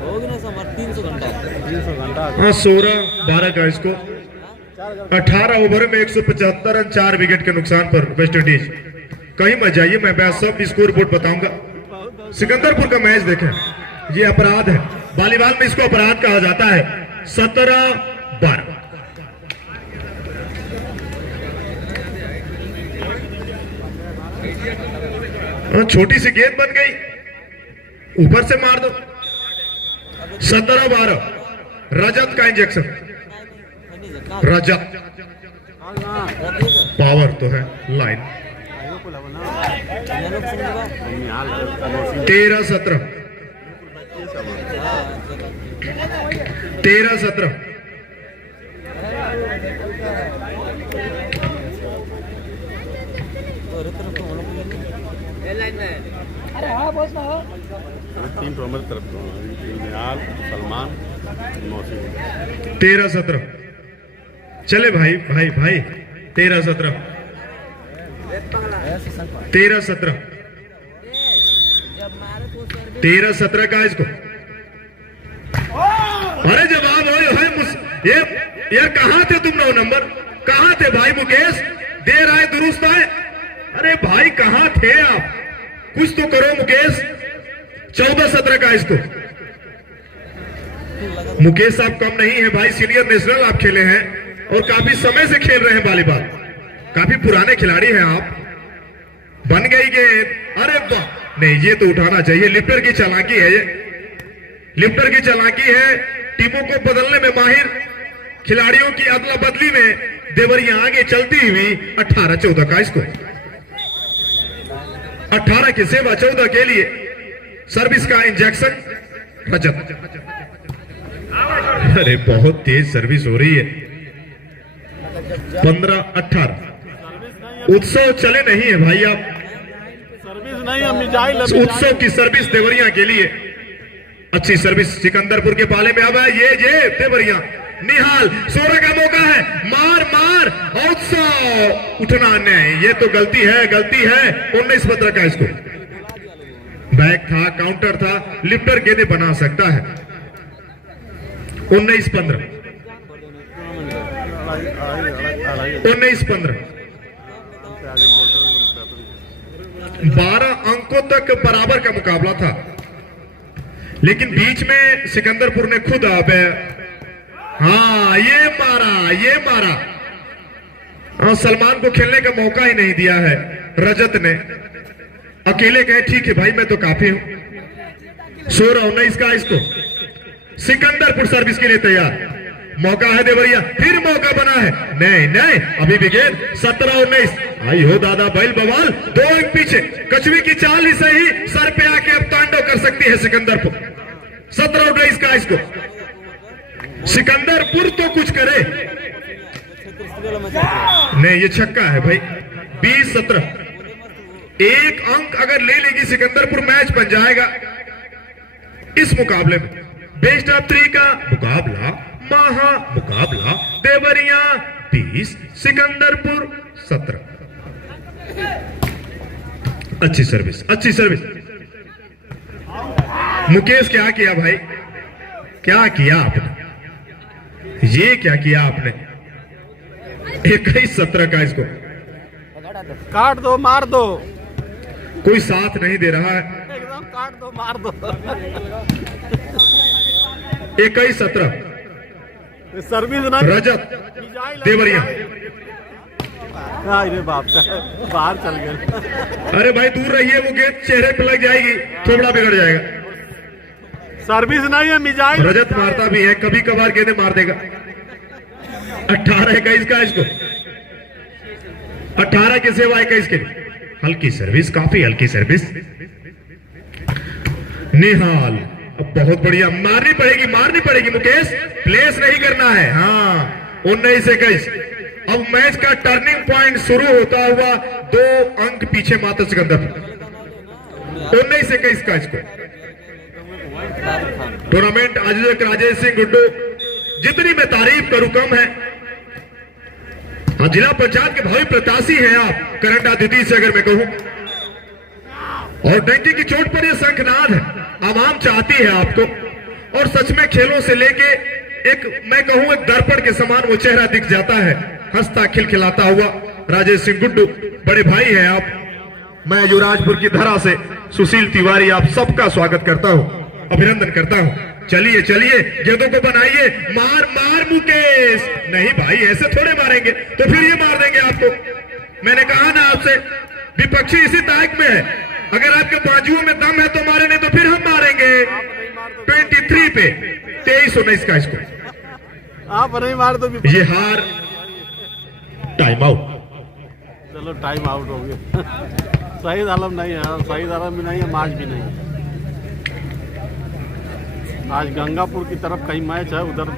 होगी ना समर 300 घंटा। 300 घंटा। हाँ, 16-12 का स्कोर। 18 ओवर में 175 रन, 4 विकेट के नुकसान पर वेस्ट इंडीज। कहीं मत जाइए, मैं सब स्कोर बोर्ड बताऊंगा। सिकंदरपुर का मैच देखें, ये अपराध है। वॉलीबॉल में इसको अपराध कहा जाता है। 17-12। छोटी सी गेंद बन गई, ऊपर से मार दो। 17-12। रजत का इंजेक्शन। रजत पावर तो है, लाइन। 13-17। 13-17। अरे हाँ बॉस ना हो। 3 तो हमारी तरफ निहाल, सलमान, मौसी। 13-17। चले भाई भाई भाई। 13-17। 13-17। 13-17 का इसको। अरे जवाब ये यार, कहां थे तुम? 9 नंबर कहां थे भाई? मुकेश देर आए दुरुस्त आए। अरे भाई कहां थे आप? कुछ तो करो मुकेश। 14-17 का इसको। मुकेश साहब कम नहीं है भाई, सीनियर नेशनल आप खेले हैं और काफी समय से खेल रहे हैं वॉलीबॉल। काफी पुराने खिलाड़ी हैं आप। बन गई गेंद। अरे वाह, नहीं ये तो उठाना चाहिए। लिफ्टर की चालाकी है, ये लिफ्टर की चालाकी है। टीमों को बदलने में माहिर, खिलाड़ियों की अदला बदली में देवरिया आगे चलती हुई। 18-14 का इसको। 18 की सेवा 14 के लिए। सर्विस का इंजेक्शन रजत। अरे बहुत तेज सर्विस हो रही है। 15-18। उत्सव चले नहीं है भाई आप। सर्विस नहीं, हम मिजाइल। उत्सव की सर्विस देवरिया के लिए। अच्छी सर्विस सिकंदरपुर के पाले में अब है। ये देवरिया निहाल 16 का मौका है, मार मार और 100 उठना नहीं, ये तो गलती है 19-15 का इसको बैक था, काउंटर था, लिफ्टर गेंदे बना सकता है 19-15 12 अंकों तक बराबर का मुकाबला था, लेकिन बीच में सिकंदरपुर ने खुद हाँ ये मारा हाँ, सलमान को खेलने का मौका ही नहीं दिया है रजत ने, अकेले कहे ठीक है भाई मैं तो काफी हूं। 16-19 का इसको सिकंदरपुर सर्विस के लिए तैयार, मौका है देवरिया, फिर मौका बना है, नहीं अभी भी गेंद 17-19, आई हो दादा बैल बवाल, 2 अंक पीछे, कछुए की चाल ही सही, सर पे आके अब तांडव कर सकती है सिकंदरपुर। 17-19 का इसको सिकंदरपुर तो कुछ करे, नहीं ये छक्का है भाई। 20-17, 1 अंक अगर ले लेगी सिकंदरपुर मैच बन जाएगा इस मुकाबले में। बेस्ट ऑफ 3 का मुकाबला, महा मुकाबला, देवरिया 20 सिकंदरपुर 17। अच्छी सर्विस मुकेश, क्या किया भाई, क्या किया आपने, ये क्या किया आपने। 21-17 का इसको काट दो मार दो, कोई साथ नहीं दे रहा है। एकदम काट दो मार दो। 21-17 सर्विस ना रजत देवरिया। अरे बाप रे, बाहर चल गए। अरे भाई दूर रहिए, वो गेंद चेहरे पे लग जाएगी, थोड़ा बिगड़ जाएगा। सर्विस नहीं है, मिजाइल। रजत मारता भी है, कभी कभार गेंदे मार देगा। 18-21 का इसको, 18 के सेवा 21 के लिए हल्की सर्विस, काफी हल्की सर्विस। निहाल अब बहुत बढ़िया, मारनी पड़ेगी मुकेश, प्लेस नहीं करना है। हाँ 19-21, अब मैच का टर्निंग पॉइंट शुरू होता हुआ 2 अंक पीछे मात्र सिकंदरपुर। 19-21 का इसको टूर्नामेंट आयोजक राजेश सिंह गुड्डू, जितनी मैं तारीफ करूं कम है। जिला पंचायत के भावी प्रत्याशी हैं आप, करंटा द्वितीय से अगर मैं कहूं, और डंकी की चोट पर यह शंखनाद है, आवाम चाहती है आपको, और सच में खेलों से लेके एक मैं कहूं एक दर्पण के समान वो चेहरा दिख जाता है, हंसता खिलखिलाता हुआ। राजेश सिंह गुड्डू बड़े भाई हैं आप, मैं युवराजपुर की धरा से सुशील तिवारी आप सबका स्वागत करता हूं, अभिनंदन करता हूं। चलिए गेंदों को बनाइए, मार मुकेश, नहीं भाई ऐसे थोड़े मारेंगे, तो फिर ये मार देंगे आपको। मैंने कहा ना आपसे, विपक्षी इसी ताक में है, अगर आपके बाजुओं में दम है तो मारे, नहीं तो फिर हम मारेंगे। 23 पे 23-19 का इसको आप नहीं मार दो, ये हार, टाइम आउट। चलो टाइम आउट हो गया। शहीद आलम नहीं है, शहीद आलम भी नहीं है, मैच भी नहीं है। आज गंगापुर की तरफ कहीं मैच है, उधर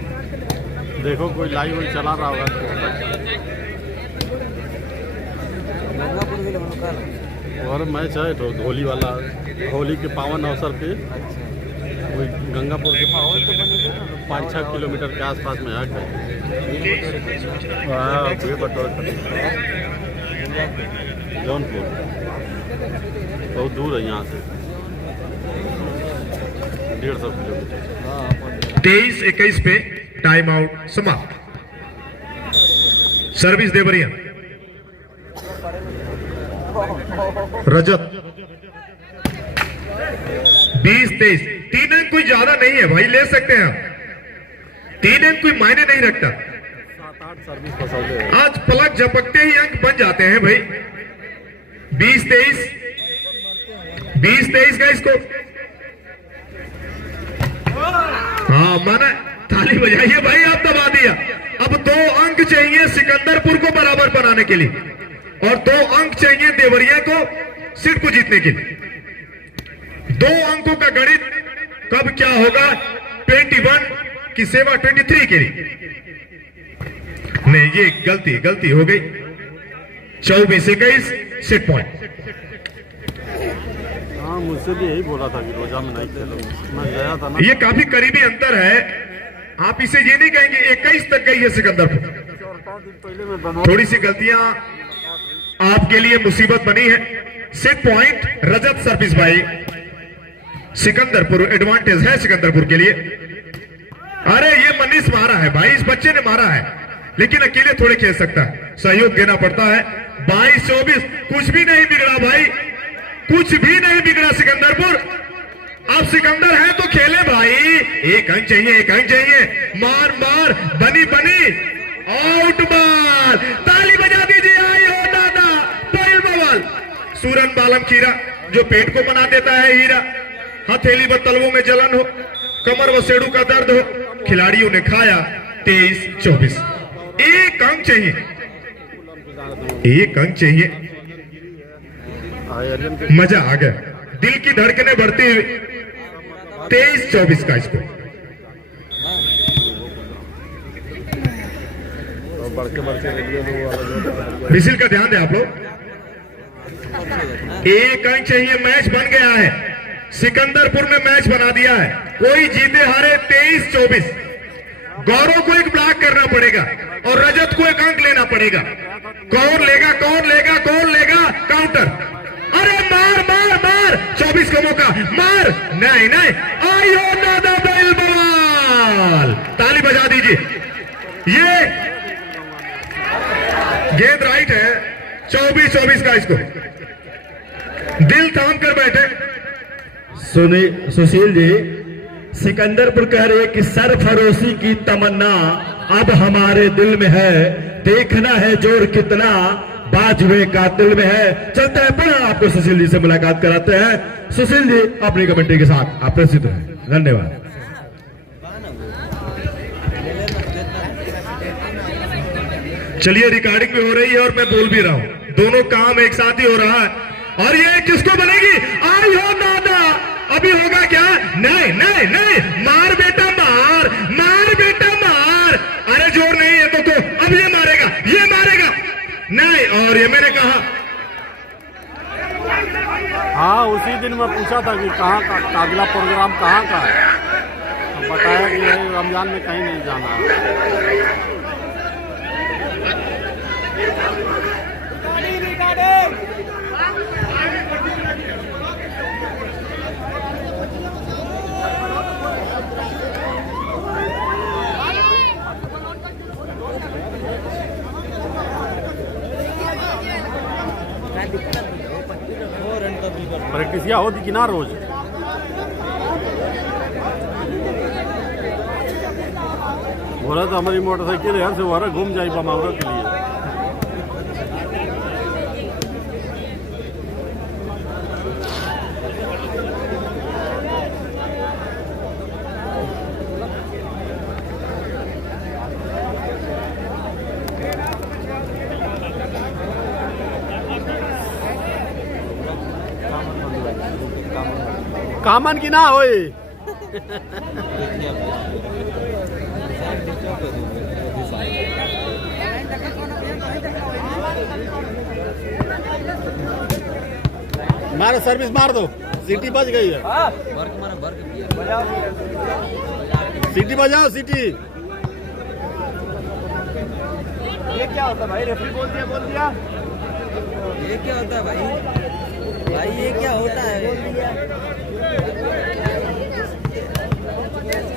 देखो कोई लाइव चला रहा होगा। और मैच है तो होली वाला, होली के पावन अवसर पे कोई गंगापुर के 5-6 किलोमीटर के आसपास में है। जौनपुर बहुत दूर है यहाँ से, 150 किलोमीटर। 23-21 पे टाइम आउट समाप्त। सर्विस देवरिया, रजत 20-23, 3 अंक कोई ज्यादा नहीं है भाई, ले सकते हैं आप, 3 अंक कोई मायने नहीं रखता। 7-8 सर्विस फंसौले हैं। आज पलक झपकते ही अंक बन जाते हैं भाई। 20-23 का इसको, हाँ माना, ताली बजाइए भाई, आप दबा दिया। अब 2 अंक चाहिए सिकंदरपुर को बराबर बनाने के लिए, और 2 अंक चाहिए देवरिया को सीट को जीतने के लिए। 2 अंकों का गणित कब क्या होगा, 21 की सेवा 23 के लिए। नहीं, ये गलती हो गई। 24-21 सेट पॉइंट। हाँ मुझसे भी यही बोला था कि रोजा में नहीं खेलो, मैं गया था ना। ये काफी करीबी अंतर है, आप इसे ये नहीं कहेंगे 21 तक गई है सिकंदरपुर। पहले में बनो थोड़ी सी गलतियां आपके लिए मुसीबत बनी है। सेट पॉइंट रजत सर्विस भाई, सिकंदरपुर एडवांटेज है सिकंदरपुर के लिए। अरे ये मनीष मारा है भाई, इस बच्चे ने मारा है, लेकिन अकेले थोड़े खेल सकता है, सहयोग देना पड़ता है। 22-24 कुछ भी नहीं बिगड़ा भाई, कुछ भी नहीं बिगड़ा सिकंदरपुर। अब सिकंदर है तो खेले भाई, एक अंक चाहिए, एक अंक चाहिए। मार मार बनी बनी, आउट बॉल, ताली बजा दीजिए। आई हो दादा, पहल बवाल। सूरन बालम खीरा जो पेट को बना देता है हीरा, हथेली व तलवों में जलन हो, कमर व सेड़ू का दर्द हो, खिलाड़ियों ने खाया 23-24। एक अंक चाहिए, एक अंक चाहिए। मजा आ गया, दिल की धड़कनें बढ़ती हुई। 23-24 का स्कोर। विजिल का ध्यान दें आप लोग, एक अंक चाहिए। मैच बन गया है, सिकंदरपुर ने मैच बना दिया है, कोई जीते हारे 23-24। गौरव को एक ब्लॉक करना पड़ेगा और रजत को एक अंक लेना पड़ेगा। कौन लेगा, कौन लेगा, कौन लेगा? काउंटर। अरे मार मार मार, 24 का मौका, मार। नहीं नहीं, आयो दादा बेल बवाल, ताली बजा दीजिए। ये गेंद राइट है, 24-24 का स्कोर। दिल थाम कर बैठे सुशील जी। सिकंदरपुर कह रहे कि सरफरोशी की तमन्ना अब हमारे दिल में है, देखना है जोर कितना बाजुए का दिल में है। चलते हैं, पुनः आपको सुशील जी से मुलाकात कराते हैं। सुशील जी अपनी कमेंट्री के साथ आप प्रसिद्ध हैं, धन्यवाद। चलिए, रिकॉर्डिंग भी हो रही है और मैं बोल भी रहा हूं, दोनों काम एक साथ ही हो रहा है। और ये किसको बनेगी? आई हो दादा, अभी होगा क्या? नहीं नहीं नहीं, मार बेटा मार, मार बेटा मार। अरे जोर नहीं है तो अब ये मारेगा, ये मारेगा नहीं। और ये मैंने कहा, हाँ उसी दिन मैं पूछा था कि कहाँ का अगला प्रोग्राम कहाँ का है, तो बताया कि ये रमजान में कहीं नहीं जाना है। प्रैक्टिसिया होती कि ना रोज? बोला तो हमारी मोटरसाइकिल यहाँ से वहाँ घूम जाए बमावरा के लिए। कामन की ना होए। मारो सर्विस मार दो, सीटी बज गई है। सीटी बजाओ, सीटी। ये क्या होता है भाई? रेफरी बोल दिया, बोल दिया। ये क्या होता है भाई? भाई ये क्या होता है?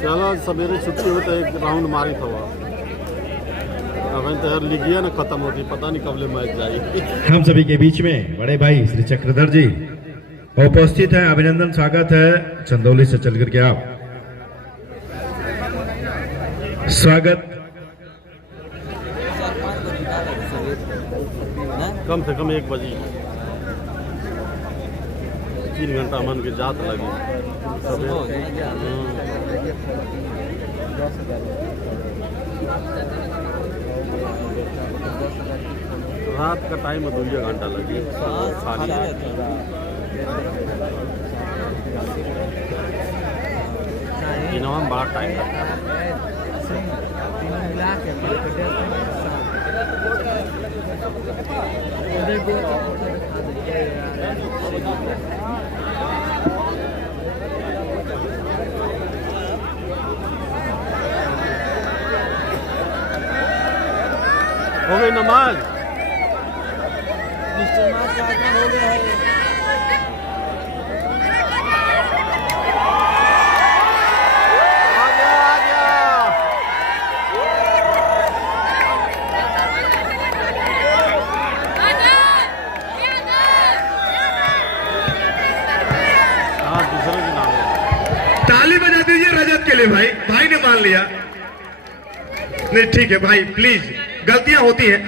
चलो सवेरे छुट्टी हो तो एक राउंड मारी था वहाँ। अब तो लीजिए ना खत्म होती, पता नहीं कब ले मैच जाएगी। हम सभी के बीच में बड़े भाई श्री चक्रधर जी उपस्थित हैं, अभिनंदन स्वागत है। चंदौली से चल करके आप स्वागत। कम से कम 1 बजे 3 घंटा मन के जात लगी। रात का टाइम में 2 घंटा लगी खाली। इनोवा में बड़ा टाइम लगता है। हो गई नमाज। मिस्टर मार्क का आगमन हो गया है। आ गया। हाँ दूसरे के नाम है। ताली बजा दीजिए रजत के लिए भाई। भाई ने मान लिया। नहीं ठीक है भाई, प्लीज, गलतियां होती हैं।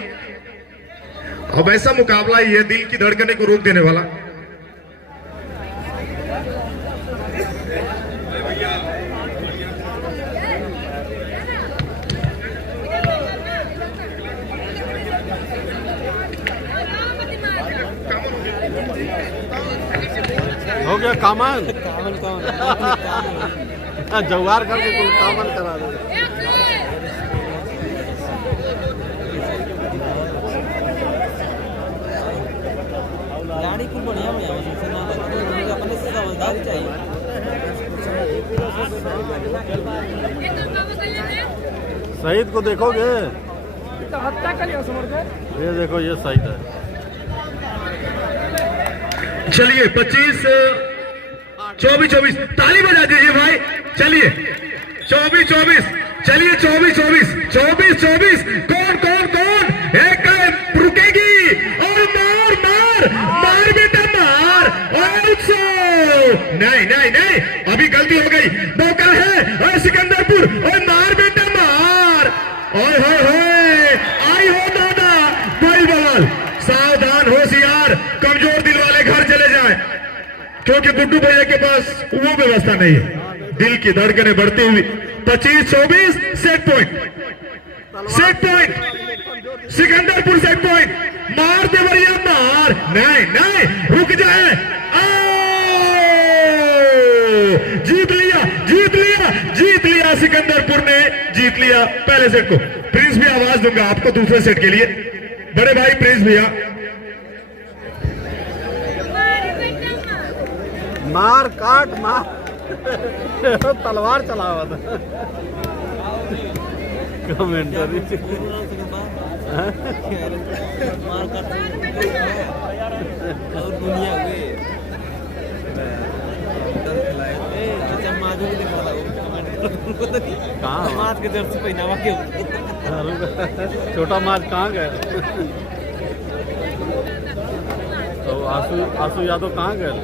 अब ऐसा मुकाबला ही है दिल की धड़कने को रोक देने वाला। हो गया कामन। कामन कौन? जवार करके कोई कामन करा दो। गाड़ी को बढ़िया बढ़िया से ना लगता अपने से समझदारी चाहिए। शहीद को देखोगे? हत्या कर लिया समझ गए। ये देखो ये शहीद है। चलिए 25 24 ताली बजा दीजिए भाई। चलिए 24 चलिए 24 कौन एक रुकेगी और मार बेटा मार। नहीं अभी गलती हो गई। मौका है और सिकंदरपुर और मार बेटा मार। ओए आई हो दादा भाई बवाल। सावधान होशियार, कमजोर दिल वाले घर चले जाएं, क्योंकि गुड्डू भैया के पास वो व्यवस्था नहीं है। दिल की धड़कनें बढ़ती हुई 25-24 set point Sikandarpur set point. मार देवरिया मार। नहीं रुक जाए। जीत लिया सिकंदरपुर ने जीत लिया पहले सेट को। प्रिंस भी आवाज दूंगा आपको दूसरे सेट के लिए। बड़े भाई प्रिंस भैया। मार काट मार। तलवार चलावा था कमेंटरी। मार कर और दुनिया हुए माधुरी दिखा कहाँ माज के जर्सी पहनावा के छोटा मार्च कहाँ गए? तो आसू यादव कहाँ गए?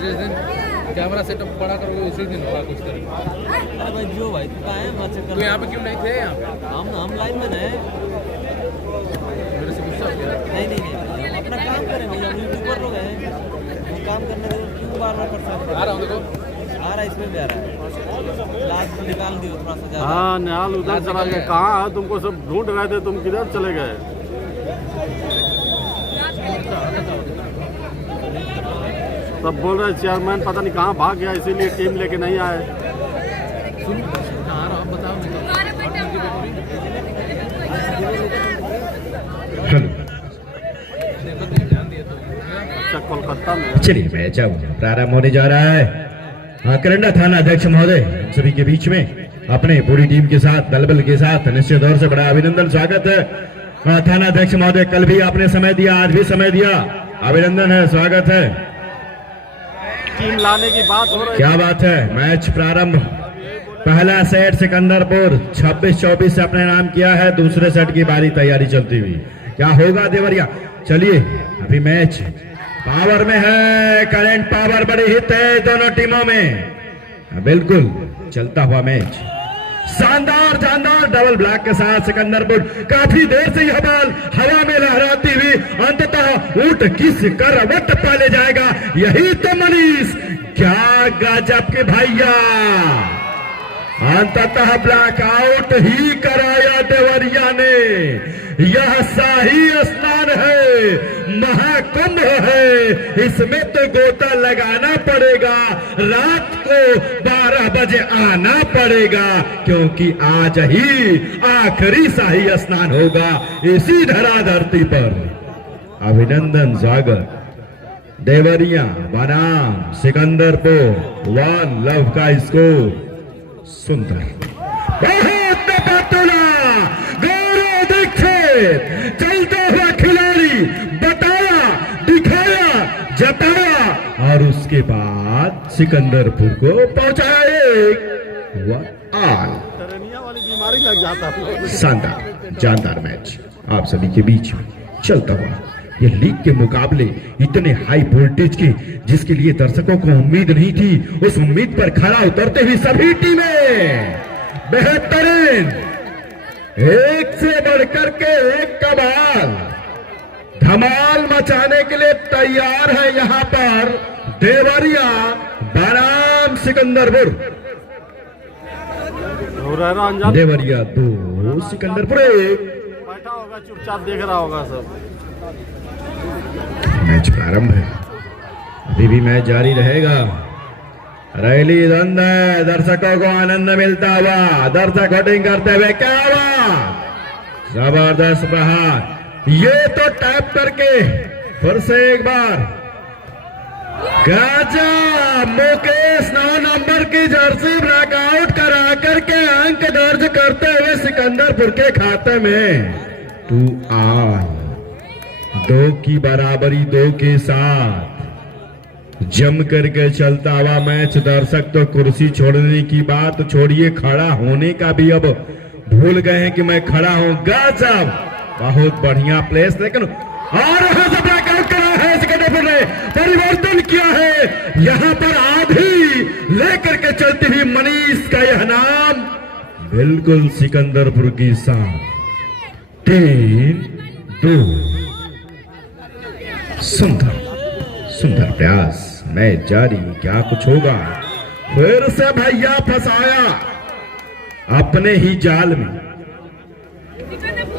जिस दिन कैमरा सेटअप बड़ा करोगे उसी दिन होगा कुछ तरह। अरे भाई जो भाई तू कहाँ है मार्च कर? तो यहाँ पे क्यों नहीं थे? यहाँ पे हम लाइन में हैं। मेरे से गुस्सा हो गया। नहीं अपना काम करें भैया, हम यूट्यूबर लोग हैं। हम काम करने के क्यों बार कर सकते? आ रहा हूँ देखो। आ रहा है, इसमें भी आ रहा है। लास्ट में निकाल दियो थोड़ा सा। हाँ न्याल उधर चला गया। कहाँ है? तुमको सब ढूंढ रहे थे, तुम किधर चले गए? सब बोल रहे चेयरमैन पता नहीं कहाँ भाग गया, इसीलिए टीम लेके नहीं आए। सुन आ रहा हूँ, बताओ नहीं अच्छा कोलकाता में। चलिए मैच अब प्रारंभ होने जा रहा है। करंडा थाना अध्यक्ष महोदय सभी के बीच में अपने पूरी टीम के साथ दलबल के साथ निश्चित तौर से बड़ा अभिनंदन स्वागत है। थाना अध्यक्ष महोदय कल भी आपने समय दिया, आज भी समय दिया, अभिनंदन है, स्वागत है। टीम लाने की बात हो रही है। क्या बात है। मैच प्रारंभ। पहला सेट सिकंदरपुर 26-24 से अपने नाम किया है। दूसरे सेट की बारी तैयारी चलती हुई। क्या होगा देवरिया? चलिए अभी मैच पावर में है। करंट पावर बड़ी हिट है दोनों टीमों में। बिल्कुल चलता हुआ मैच। शानदार डबल ब्लॉक के साथ सिकंदरपुर काफी देर से यह बॉल हवा में लहराती हुई अंततः ऊट किस करवट पा ले जाएगा। यही तो मनीष, क्या गजब के भैया। अंततः ब्लॉकआउट ही कराया देवरिया ने। यह शाही स्नान है, महाकुंभ है, इसमें तो गोता लगाना पड़ेगा। रात को 12 बजे आना पड़ेगा, क्योंकि आज ही आखिरी शाही स्नान होगा इसी धरा धरती पर। अभिनंदन स्वागत। देवरिया बनाम सिकंदरपुर 1 लव का स्कोर। सुंदर बहुत पतला गौरव दीक्षित चलता हुआ खिलाड़ी, बताया, दिखाया, जताया और उसके बाद सिकंदरपुर को पहुंचाया एक आल। टरेनिया वाली बीमारी लग जाता है। शानदार जानदार मैच आप सभी के बीच में चलता हुआ। ये लीग के मुकाबले इतने हाई वोल्टेज के जिसके लिए दर्शकों को उम्मीद नहीं थी, उस उम्मीद पर खरा उतरते हुए सभी टीमें बेहतरीन, एक से बढ़कर के एक कमाल धमाल मचाने के लिए तैयार है यहां पर देवरिया बनाम सिकंदरपुर। देवरिया 2 सिकंदरपुर 1। बैठा होगा चुपचाप देख रहा होगा सब। मैच प्रारंभ है, अभी भी मैच जारी रहेगा। रैली द्वंद है, दर्शकों को आनंद मिलता हुआ, दर्शक वोटिंग करते हुए, क्या हुआ, जबरदस्त प्रहार। ये तो टैप करके फिर से एक बार गाजा मुकेश 9 नंबर की जर्सी ब्लैकआउट करा करके अंक दर्ज करते हुए सिकंदरपुर के खाते में 2 ऑल, 2 की बराबरी 2 के साथ जम करके चलता हुआ मैच। दर्शक तो कुर्सी छोड़ने की बात छोड़िए, खड़ा होने का भी अब भूल गए हैं कि मैं खड़ा हूं। गजब, बहुत बढ़िया प्लेस, लेकिन और ब्लैकआउट करा है सिकंदरपुर ने, परिवर्तन किया है यहां पर आधी लेकर के चलती हुई मनीष का यह नाम बिल्कुल सिकंदरपुर की साथ 3-2। सुंदर सुंदर प्रयास, मैच जारी, क्या कुछ होगा। फिर से भैया फंसाया अपने ही जाल में।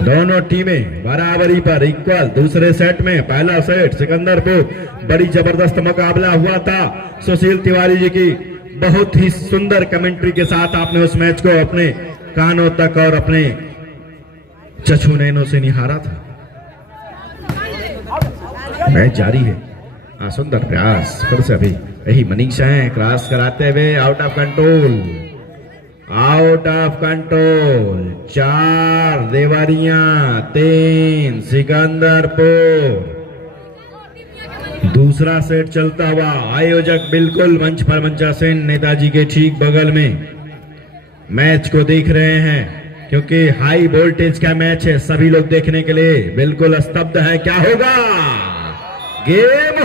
दोनों टीमें बराबरी पर इक्वल। दूसरे सेट में पहला सेट सिकंदरपुर बड़ी जबरदस्त मुकाबला हुआ था। सुशील तिवारी जी की बहुत ही सुंदर कमेंट्री के साथ आपने उस मैच को अपने कानों तक और अपने चक्षु नैनों से निहारा था। मैच जारी है, सुंदर प्रयास, फिर से अभी यही मनीषा है, क्रॉस कराते हुए out of control, out of control. 4 Deoria, 3 Sikandarpur. दूसरा सेट चलता हुआ, आयोजक बिल्कुल मंच पर मंचासीन नेताजी के ठीक बगल में मैच को देख रहे हैं, क्योंकि हाई वोल्टेज का मैच है। सभी लोग देखने के लिए बिल्कुल स्तब्ध है। क्या होगा, गेम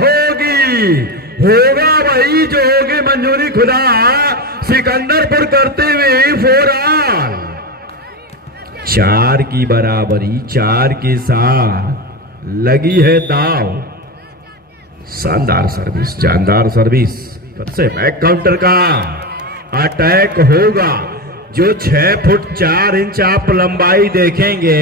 होगा भाई, जो होगी मंजूरी खुदा। सिकंदरपुर करते हुए 4 ऑल, 4 की बराबरी, 4 के साथ लगी है दाव। शानदार सर्विस, जानदार सर्विस, फिर से बैक काउंटर का अटैक होगा। जो 6 फुट 4 इंच आप लंबाई देखेंगे,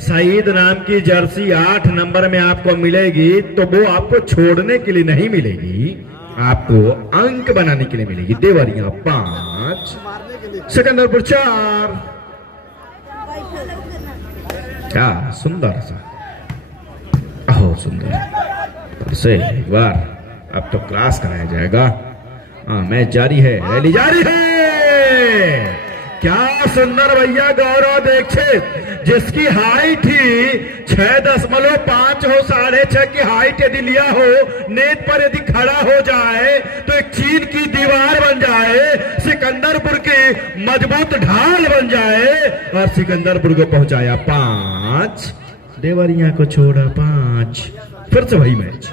सईद नाम की जर्सी 8 नंबर में आपको मिलेगी, तो वो आपको छोड़ने के लिए नहीं मिलेगी, आपको अंक बनाने के लिए मिलेगी। देवरिया 5 सिकंदरपुर 4। क्या सुंदर सा, अहो सुंदर, से एक बार अब तो क्लास कराया जाएगा। मैच जारी है, रैली जारी है। क्या सुंदर भैया गौरव दीक्षित, जिसकी हाइट ही 6.5 हो, 6.5 की हाइट यदि लिया हो, नेट पर यदि खड़ा हो जाए तो एक चीन की दीवार बन जाए, सिकंदरपुर की मजबूत ढाल बन जाए, और सिकंदरपुर को पहुंचाया 5, देवरिया को छोड़ा 5। फिर से वही मैच,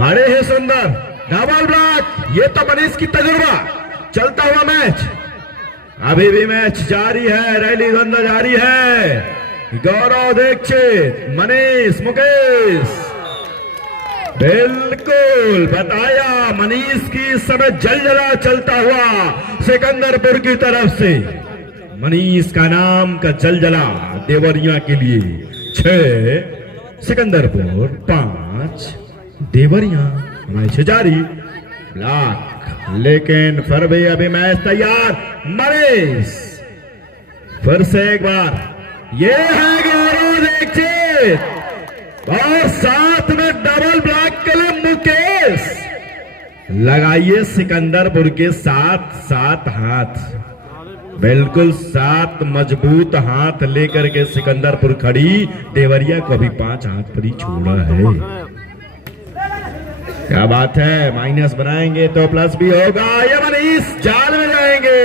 बड़े है सुंदर, डबल ब्लॉक। ये तो मनीष की तजुर्बा, चलता हुआ मैच, अभी भी मैच जारी है, रैली द्वंद जारी है। गौरव दीक्षित, मनीष, मुकेश, बिल्कुल बताया मनीष की इस समय जलजला चलता हुआ सिकंदरपुर की तरफ से। मनीष का नाम का जलजला देवरिया के लिए 6, सिकंदरपुर 5, देवरिया। मैच जारी, ब्लॉक, लेकिन फिर भी अभी मैच तैयार। मनीष फिर से एक बार, ये है गौरव दीक्षित, और साथ में डबल ब्लॉक के लिए मुकेश। लगाइए सिकंदरपुर के 7 हाथ, बिल्कुल 7 मजबूत हाथ लेकर के सिकंदरपुर खड़ी। देवरिया को भी 5 हाथ पर ही छोड़ा है। क्या बात है, माइनस बनाएंगे तो प्लस भी होगा। ये मनीष जाल में जाएंगे,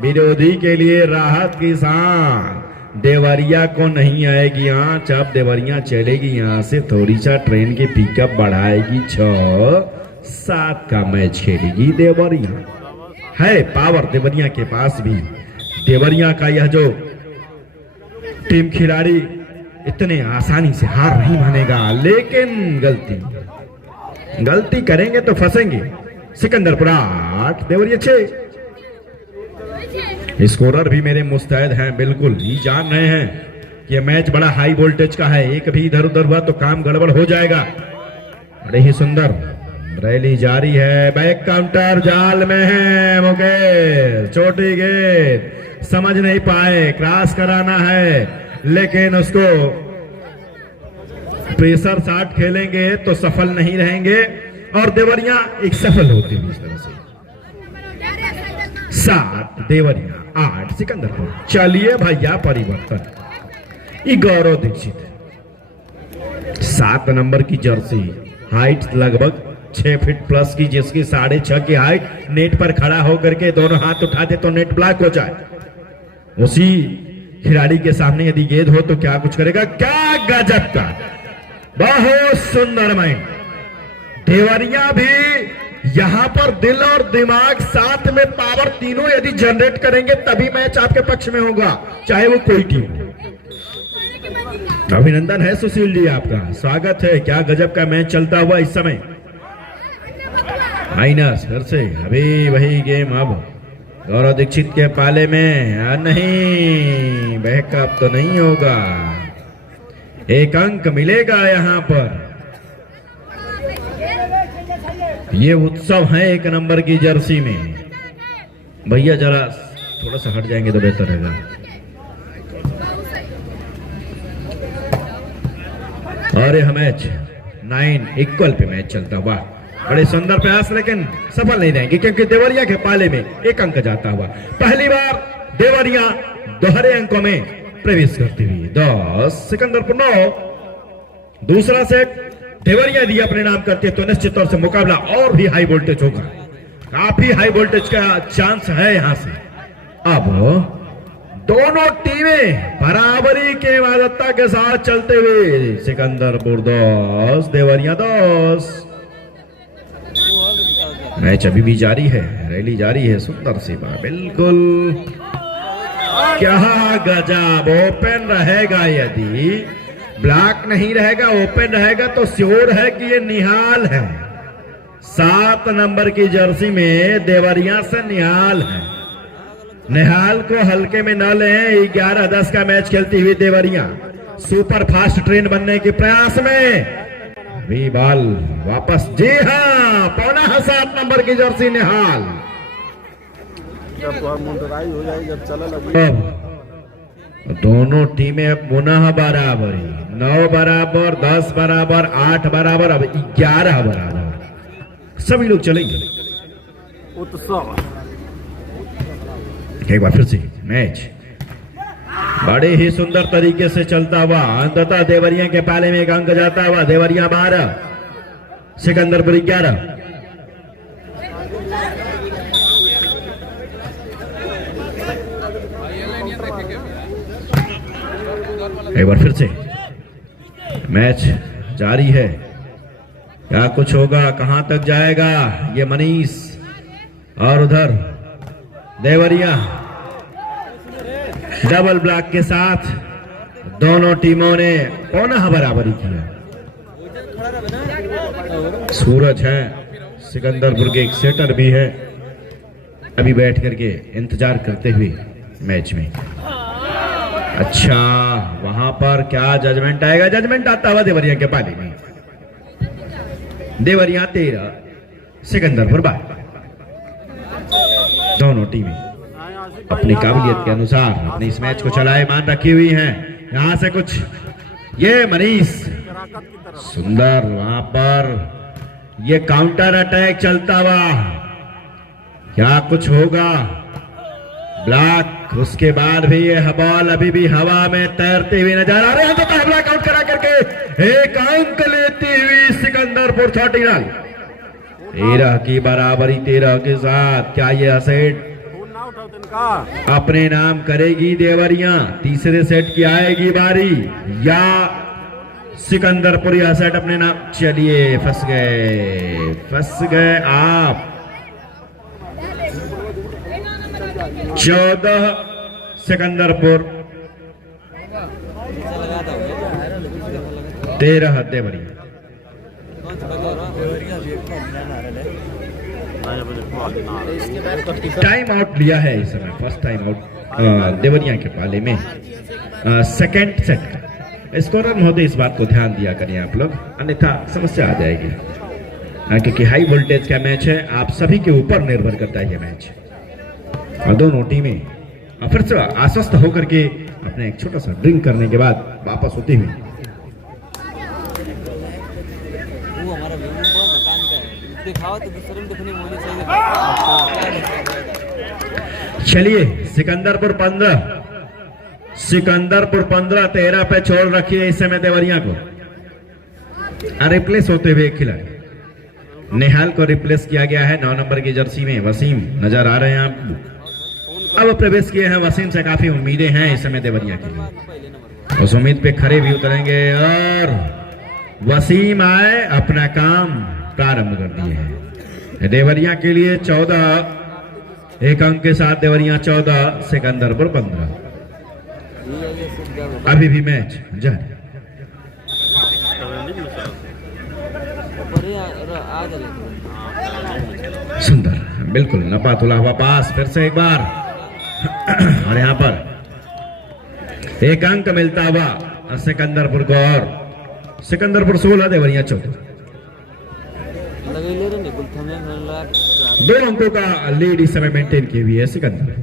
विरोधी के लिए राहत की सांस। देवरिया को नहीं आएगी आंच, अब देवरिया चलेगी यहां से थोड़ी सा ट्रेन की पिकअप बढ़ाएगी। 6-7 का मैच खेलेगी देवरिया। है पावर देवरिया के पास भी। देवरिया का यह जो टीम खिलाड़ी इतने आसानी से हार नहीं मानेगा, लेकिन गलती करेंगे तो फंसेंगे। सिकंदरपुर 8 देवरिया 6। स्कोरर भी मेरे मुस्तैद हैं, बिल्कुल ही जान रहे हैं कि यह मैच बड़ा हाई वोल्टेज का है। एक भी इधर उधर हुआ तो काम गड़बड़ हो जाएगा। बड़े ही सुंदर रैली जारी है। बैक काउंटर जाल में है मुकेश, छोटी गेंद समझ नहीं पाए, क्रॉस कराना है, लेकिन उसको प्रेशर शॉट खेलेंगे तो सफल नहीं रहेंगे और देवरिया एक सफल होती है। इस तरह से 7 देवरिया 8 सिकंदरपुर। चलिए भैया परिवर्तन। ये गौरव दीक्षित 7 नंबर की जर्सी, हाइट लगभग 6 फीट प्लस की, जिसकी 6.5 की हाइट, नेट पर खड़ा होकर के दोनों हाथ उठा दे तो नेट ब्लॉक हो जाए। उसी खिलाड़ी के सामने यदि गेंद हो तो क्या कुछ करेगा। क्या गजब का, बहुत सुंदर माइंड। देवरिया भी यहां पर दिल और दिमाग साथ में पावर तीनों यदि जनरेट करेंगे तभी मैच आपके पक्ष में होगा, चाहे वो कोई टीम। अभिनंदन है सुशील जी, आपका स्वागत है। क्या गजब का मैच चलता हुआ इस समय। माइनस फिर से अभी वही गेम, अब गौरव दीक्षित के पाले में। नहीं, बैकअप तो नहीं होगा, एक अंक मिलेगा यहां पर। ये उत्सव है 1 नंबर की जर्सी में। भैया जरा थोड़ा सा हट जाएंगे तो बेहतर रहेगा। और यह मैच 9 इक्वल पे मैच चलता हुआ। बड़े सुंदर प्रयास, लेकिन सफल नहीं रहेंगे क्योंकि देवरिया के पाले में 1 अंक जाता हुआ। पहली बार देवरिया दोहरे अंकों में प्रवेश करती हुई। 10 सिकंदरपुर 9। दूसरा सेट देवरिया यदि अपने नाम करते हैं तो निश्चित तौर से मुकाबला और भी हाई वोल्टेज होगा। काफी हाई वोल्टेज का चांस है यहां से। अब दोनों टीमें बराबरी के वादता के साथ चलते हुए। सिकंदरपुर 10 देवरिया 10। मैच अभी भी जारी है, रैली जारी है। सुंदर सी बात, बिल्कुल क्या गजब। ओपन रहेगा, यदि ब्लॉक नहीं रहेगा, ओपन रहेगा तो श्योर है कि ये निहाल है। 7 नंबर की जर्सी में देवरिया से निहाल है। निहाल को हल्के में न लें। 11-10 का मैच खेलती हुई देवरिया सुपर फास्ट ट्रेन बनने के प्रयास में। भी बॉल वापस, जी हाँ, पौना 7 नंबर की जर्सी निहाल। जब मुंडराई हो जाएगी, जब चला लगे। दोनों टीमें पुनः बराबरी। 9 बराबर, 10 बराबर, 8 बराबर, अब 11 बराबर। सभी लोग चलेंगे। उत्सव एक बार फिर से मैच बड़े ही सुंदर तरीके से चलता हुआ। अंततः देवरिया के पाले में 1 अंक जाता हुआ। देवरिया 12 सिकंदरपुर 11। एक बार फिर से मैच जारी है। क्या कुछ होगा, कहां तक जाएगा ये मनीष। और उधर देवरिया डबल ब्लॉक के साथ दोनों टीमों ने पुनः बराबरी किया। सूरज है, सिकंदरपुर के एक सेटर भी है, अभी बैठ करके इंतजार करते हुए मैच में। अच्छा, वहां पर क्या जजमेंट आएगा। जजमेंट आता हुआ देवरिया के पाले में। देवरिया 13 सिकंदरपुर 12। दोनों टीमें अपनी काबिलियत के अनुसार अपने इस मैच को चलाए मान रखी हुई हैं। यहां से कुछ ये मनीष सुंदर, वहां पर ये काउंटर अटैक चलता हुआ, क्या कुछ होगा? ब्लॉक, उसके बाद भी ये बॉल अभी भी हवा में तैरते हुए नजर आ रहे हैं। तो ब्लॉक आउट करा करके एक अंक लेती हुई सिकंदरपुर 30 रन, 13 की बराबरी 13 के साथ। क्या ये असेट अपने नाम करेगी देवरिया? तीसरे सेट की आएगी बारी या सिकंदरपुर यह सेट अपने नाम? चलिए फंस गए आप। 14 सिकंदरपुर, 13 देवरिया। टाइम आउट लिया है इस समय, फर्स्ट टाइम आउट देवरिया के पाले में सेकंड सेट का। स्कोरर महोदय इस बात को ध्यान दिया करें आप लोग, अन्यथा समस्या आ जाएगी। क्योंकि हाई वोल्टेज का मैच है, आप सभी के ऊपर निर्भर करता है ये मैच। और दोनों टीमें फिर से आश्वस्त होकर के अपने एक छोटा सा ड्रिंक करने के बाद वापस होते हुए। वो हमारा मकान का है, दिखाओ तो दूसरे में दिखने वाली सही। चलिए सिकंदरपुर 15 13 पे छोड़ रखिए इस समय देवरिया को। रिप्लेस होते हुए एक खिलाड़ी नेहाल को रिप्लेस किया गया है 9 नंबर की जर्सी में। वसीम नजर आ रहे हैं आपको, अब प्रवेश किए हैं। वसीम से काफी उम्मीदें हैं इस समय देवरिया के लिए, उस उम्मीद पे खरे भी उतरेंगे और वसीम आए अपना काम प्रारंभ कर दिए हैं। देवरिया के लिए 14 एक अंक के साथ देवरिया 14 सिकंदरपुर 15। अभी भी मैच जारी। सुंदर, बिल्कुल नपा तुला हुआ पास, फिर से एक बार और यहाँ पर एक अंक मिलता हुआ सिकंदरपुर को, और सिकंदरपुर 16 देवरिया 14। 2 अंकों का लीड इस समय मेंटेन की हुई है सिकंदर।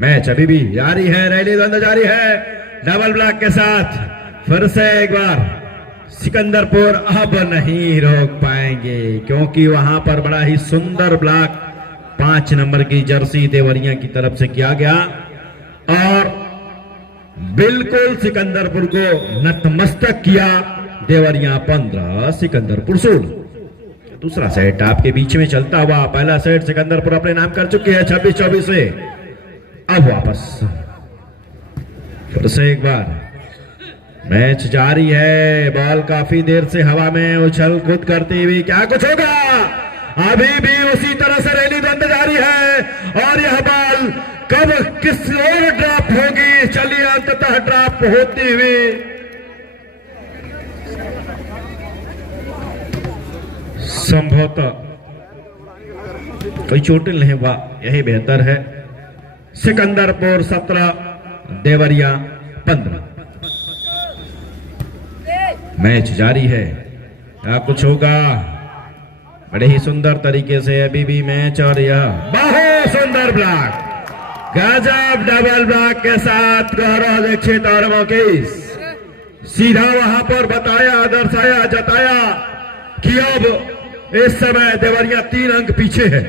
मैच अभी भी जारी है, रैली द्वंद्व जारी है डबल ब्लॉक के साथ। फिर से एक बार सिकंदरपुर अब नहीं रोक पाएंगे, क्योंकि वहां पर बड़ा ही सुंदर ब्लॉक 5 नंबर की जर्सी देवरिया की तरफ से किया गया और बिल्कुल सिकंदरपुर को नतमस्तक किया। देवरिया 15 सिकंदरपुर 16। दूसरा सेट आपके बीच में चलता हुआ, पहला सेट सिकंदरपुर अपने नाम कर चुकी है 26-24 से। अब वापस फिर से एक बार मैच जारी है, बॉल काफी देर से हवा में उछल कूद करती हुई, क्या कुछ होगा? अभी भी उसी तरह से रैली द्वंद्व जारी है और यह बॉल कब किस ओर ड्रॉप होगी? चलिए अंततः ड्रॉप होती हुई संभवतः कोई चोटिल नहीं हुआ, यही बेहतर है। सिकंदरपुर 17 देवरिया 15। मैच जारी है, क्या कुछ होगा? बड़े ही सुंदर तरीके से अभी भी मैच, और यह बहुत सुंदर ब्लॉक, गजब डबल ब्लॉक के साथ गौरव दीक्षित और मुकेश सीधा वहां पर बताया, दर्शाया, जताया कि अब इस समय देवरिया 3 अंक पीछे है।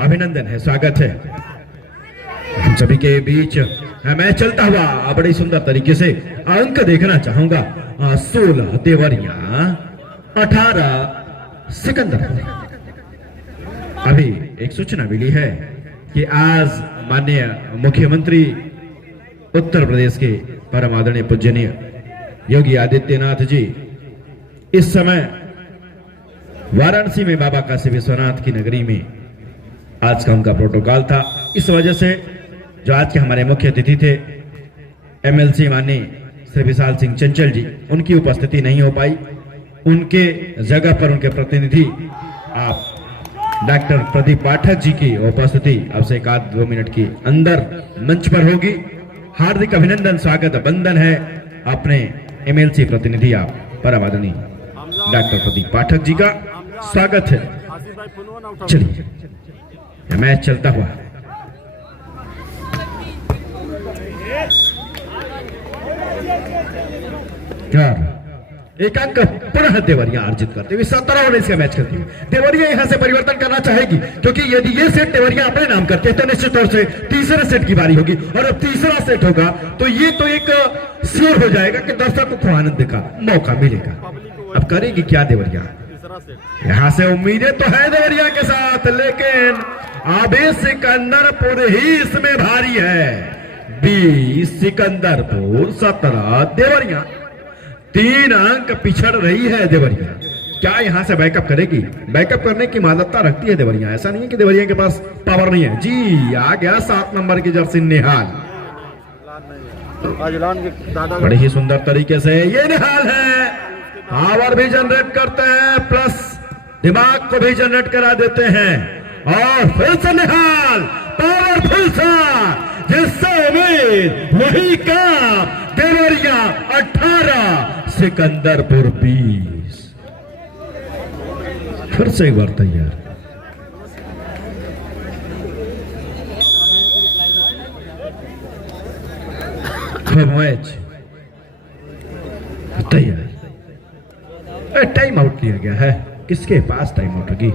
अभिनंदन है, स्वागत है हम सभी के बीच। मैं चलता हुआ बड़ी सुंदर तरीके से अंक देखना चाहूंगा। 16 देवरिया 18 सिकंदरपुर। अभी एक सूचना मिली है कि आज माननीय मुख्यमंत्री उत्तर प्रदेश के परम आदरणीय पूजनीय योगी आदित्यनाथ जी इस समय वाराणसी में बाबा काशी विश्वनाथ की नगरी में आज का उनका प्रोटोकॉल था। इस वजह से जो आज के हमारे मुख्य अतिथि थे एमएलसी माननीय श्री विशाल सिंह चंचल जी, उनकी उपस्थिति नहीं हो पाई। उनके जगह पर उनके प्रतिनिधि आप डॉक्टर प्रदीप पाठक जी की उपस्थिति अब से 1-2 मिनट के अंदर मंच पर होगी। हार्दिक अभिनंदन, स्वागत, बंदन है अपने एमएलसी प्रतिनिधि आप परम आदरणीय डॉक्टर प्रदीप पाठक जी का। स्वागत है। चलिए मैच चलता हुआ एक अंक पुनः देवरिया अर्जित करते हुए 17 ओवर इसका मैच करती है। देवरिया यहां से परिवर्तन करना चाहेगी, क्योंकि यदि ये सेट देवरिया अपने नाम करते हैं तो निश्चित तौर से तीसरे सेट की बारी होगी, और अब तीसरा सेट होगा तो ये तो एक श्योर हो जाएगा कि दर्शकों को आनंद का मौका मिलेगा। अब करेगी क्या देवरिया? यहां से उम्मीदें तो है देवरिया के साथ, लेकिन अभी सिकंदरपुर ही इसमें भारी है। 20 सिकंदरपुर, 17 देवरिया। 3 अंक पिछड़ रही है देवरिया। क्या यहां से बैकअप करेगी? बैकअप करने की मालूमता रखती है देवरिया। ऐसा नहीं है कि देवरिया के पास पावर नहीं है। जी आ गया 7 नंबर की जर्सी निहाल। बड़े ही सुंदर तरीके से ये निहाल है, पावर भी जनरेट करते हैं प्लस दिमाग को भी जनरेट करा देते हैं। और फिर से निहाल पावरफुल सा, जिससे उम्मीद वही काम। देवरिया 18 सिकंदरपुर 20। फिर से एक बार तैयार। मैच तैयार। टाइम आउट लिया गया है। किसके पास टाइम आउट होगी?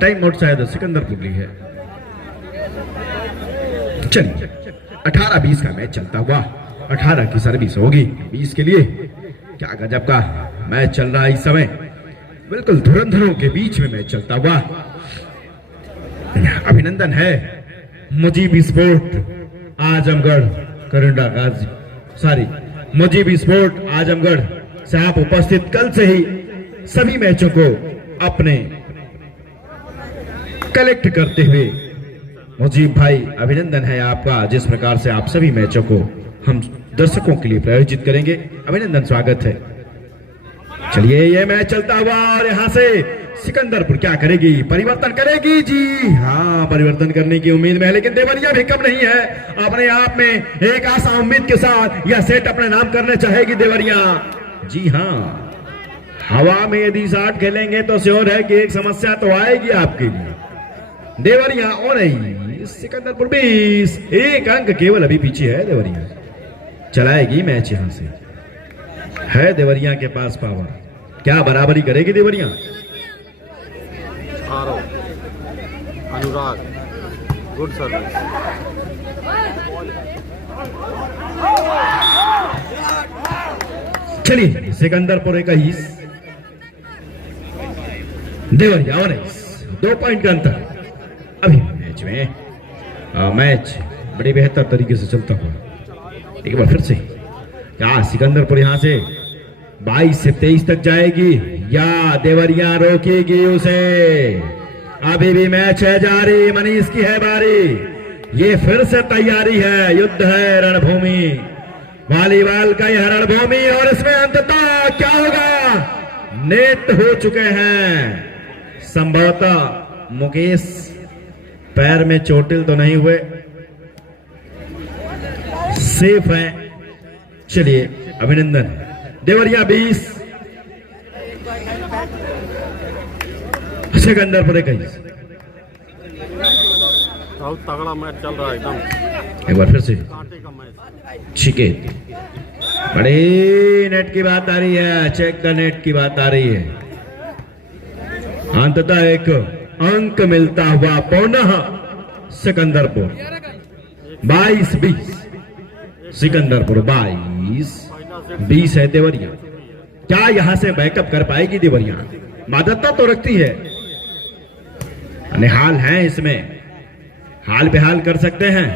टाइम आउट शायद सिकंदरपुर ली है। चलिए 18-20 का मैच चलता हुआ 18 की सर्विस होगी 20 के लिए। क्या गजब का मैच चल रहा है इस समय, बिल्कुल धुरंधरों के बीच में मैच चलता हुआ। अभिनंदन है मुजीब स्पोर्ट आजमगढ़ करंडा गाजी, सॉरी मुजीब स्पोर्ट आजमगढ़ से आप उपस्थित कल से ही सभी मैचों को अपने कलेक्ट करते हुए। मुजीब भाई अभिनंदन है आपका, जिस प्रकार से आप सभी मैचों को हम दर्शकों के लिए प्रायोजित करेंगे। अभिनंदन, स्वागत है। चलिए ये मैच चलता हुआ और यहां से सिकंदरपुर क्या करेगी? परिवर्तन करेगी। जी हाँ, परिवर्तन करने की उम्मीद में है, लेकिन देवरिया भी कम नहीं है। अपने आप में एक आशा उम्मीद के साथ यह सेट अपने नाम करने चाहेगी देवरिया। जी हाँ, हवा में यदि 60 खेलेंगे तो श्योर है कि एक समस्या तो आएगी आपके लिए। देवरिया और नहीं, सिकंदरपुर 20। 1 अंक केवल अभी पीछे है देवरिया। चलाएगी मैच यहां से, है देवरिया के पास पावर। क्या बराबरी करेगी देवरिया? अनुराग गुड सर्विस। चलिए सिकंदरपुर 21 देवरिया 19। 2 पॉइंट का अंतर अभी मैच में। मैच बड़ी बेहतर तरीके से चलता हुआ। एक बार फिर से क्या सिकंदरपुर यहां से 22 से 23 तक जाएगी या देवरिया रोकेगी उसे? अभी भी मैच है जारी, मनीष की है बारी। ये फिर से तैयारी है, युद्ध है, रणभूमि वॉलीबॉल का यह रणभूमि। और इसमें अंततः क्या होगा? नेट हो चुके हैं। संभवतः मुकेश पैर में चोटिल तो नहीं हुए, सेफ है। चलिए अभिनंदन। देवरिया 20 सिकंदरपुर 21। बहुत तगड़ा मैच चल रहा है एकदम। एक बार फिर से कांटे का मैच। शिकेत, बड़ी नेट की बात आ रही है, चेक द नेट की बात आ रही है। अंततः एक अंक मिलता हुआ पुनः सिकंदरपुर 22-20। सिकंदरपुर 22-20 है देवरिया। क्या यहां से बैकअप कर पाएगी देवरिया? मादकता तो रखती है, निहाल है इसमें, हाल बेहाल कर सकते हैं।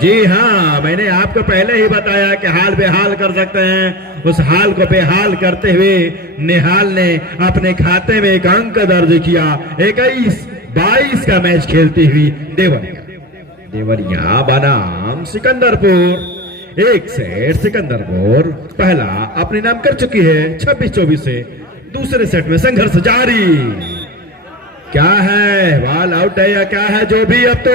जी हाँ, मैंने आपको पहले ही बताया कि हाल बेहाल कर सकते हैं। उस हाल को बेहाल करते हुए निहाल ने अपने खाते में एक अंक दर्ज किया। 21-22 का मैच खेलती हुई देवरिया बनाम सिकंदरपुर। 1 सेट सिकंदरपुर पहला अपने नाम कर चुकी है 26-24 से। दूसरे सेट में संघर्ष जारी। क्या है, बॉल आउट है या क्या है? जो भी, अब तो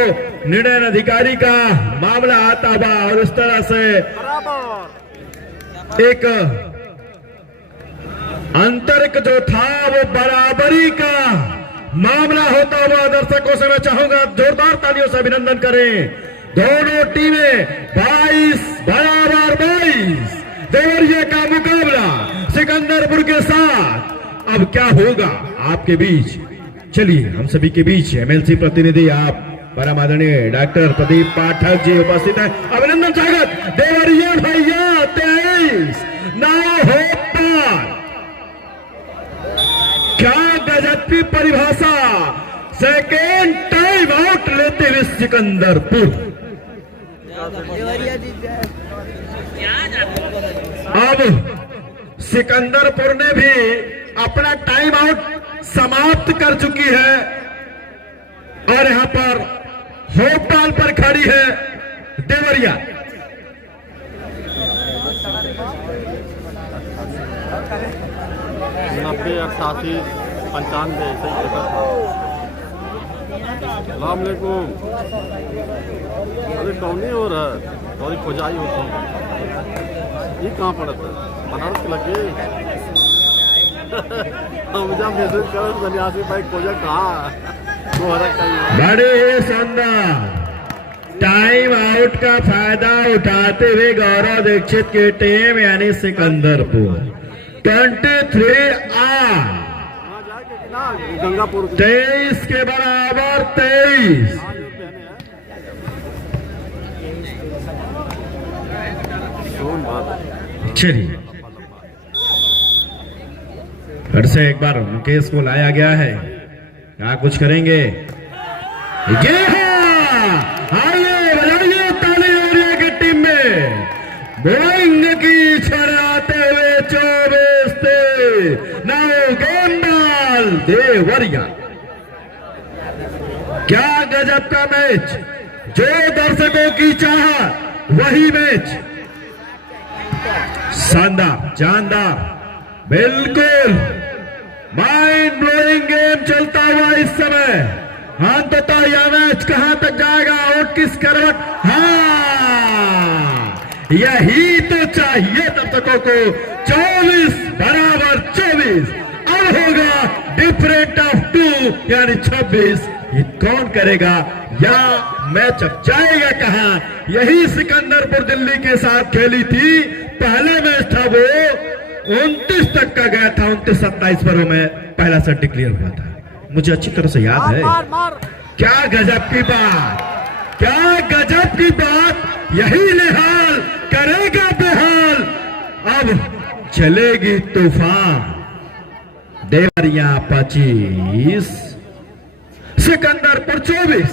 निर्णय अधिकारी का मामला आता हुआ और इस तरह से एक अंतर जो था वो बराबरी का मामला होता हुआ दर्शकों से मैं चाहूंगा जोरदार तालियों से अभिनंदन करें। दोनों टीमें 22-22 देवरिया का मुकाबला सिकंदरपुर के साथ। अब क्या होगा आपके बीच, चलिए हम सभी के बीच एमएलसी प्रतिनिधि आप परम आदरणीय डॉक्टर प्रदीप पाठक जी उपस्थित है। अभिनंदन स्वागत। देवरिया भैया 23 नाव हो पार। क्या गजब की परिभाषा, सेकेंड टाइम आउट लेते हुए सिकंदरपुर। अब सिकंदरपुर ने भी अपना टाइम आउट समाप्त कर चुकी है और यहां पर होटल पर खड़ी है देवरिया। 90, 88, 95 ऐसे ही था। सलाम अलैकुम। अरे कौन नहीं हो रहा है, थोड़ी खुजाई होती है। ये कहाँ पड़ता है? बनारस के लगे। हम जब मैसेज करें तो सन्यासी भाई खोजा कहाँ वो हरा कहीं। बड़े शानदार टाइम आउट का फायदा उठाते हुए गौरव दीक्षित की टीम यानी सिकंदरपुर 23 आर गंगापुर 23 के बराबर 23। चलिए फिर से एक बार मुकेश को लाया गया है, क्या कुछ करेंगे? ये आइए बजाइए ताली देवरिया की टीम में। बोइंग की छड़ाते हुए 24 थे नाउ गेम बॉल देवरिया। क्या गजब का मैच, जो दर्शकों की चाहत वही मैच। शानदार जानदार बिल्कुल माइंड ब्लोइंग गेम चलता हुआ इस समय। अंततः यह मैच कहां तक जाएगा, आउट किस करवट? हाँ यही तो चाहिए दर्शकों को। 24 बराबर 24। अब होगा डिफरेंट ऑफ 2 यानी 26। ये कौन करेगा या मैच अब जाएगा कहां? यही सिकंदरपुर दिल्ली के साथ खेली थी। पहले मैच था वो 29 तक का गया था, 29-27 पर में पहला सेट डिक्लेयर हुआ था, मुझे अच्छी तरह से याद है। क्या गजब की बात, क्या गजब की बात। यही निहाल करेगा बेहाल। अब चलेगी तूफान। देवरिया 25 सिकंदरपुर 24।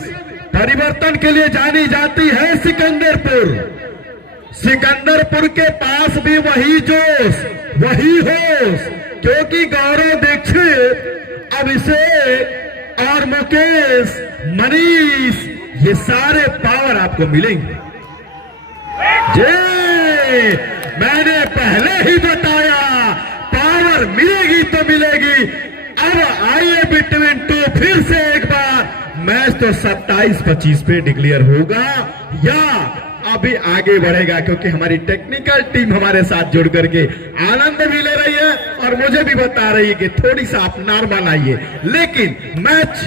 परिवर्तन के लिए जानी जाती है सिकंदरपुर। सिकंदरपुर के पास भी वही जोश वही होश, क्योंकि गौरव दीक्षित अभिषेक और मुकेश मनीष ये सारे पावर आपको मिलेंगे। जे मैंने पहले ही बताया पावर मिलेगी तो मिलेगी। अब आइए बिटवीन 2 फिर से एक बार मैच तो 27-25 पे डिक्लेयर होगा या अभी आगे बढ़ेगा, क्योंकि हमारी टेक्निकल टीम हमारे साथ जुड़ करके आनंद भी ले रही है और मुझे भी बता रही है कि थोड़ी सा आप नॉर्मल आइए। लेकिन मैच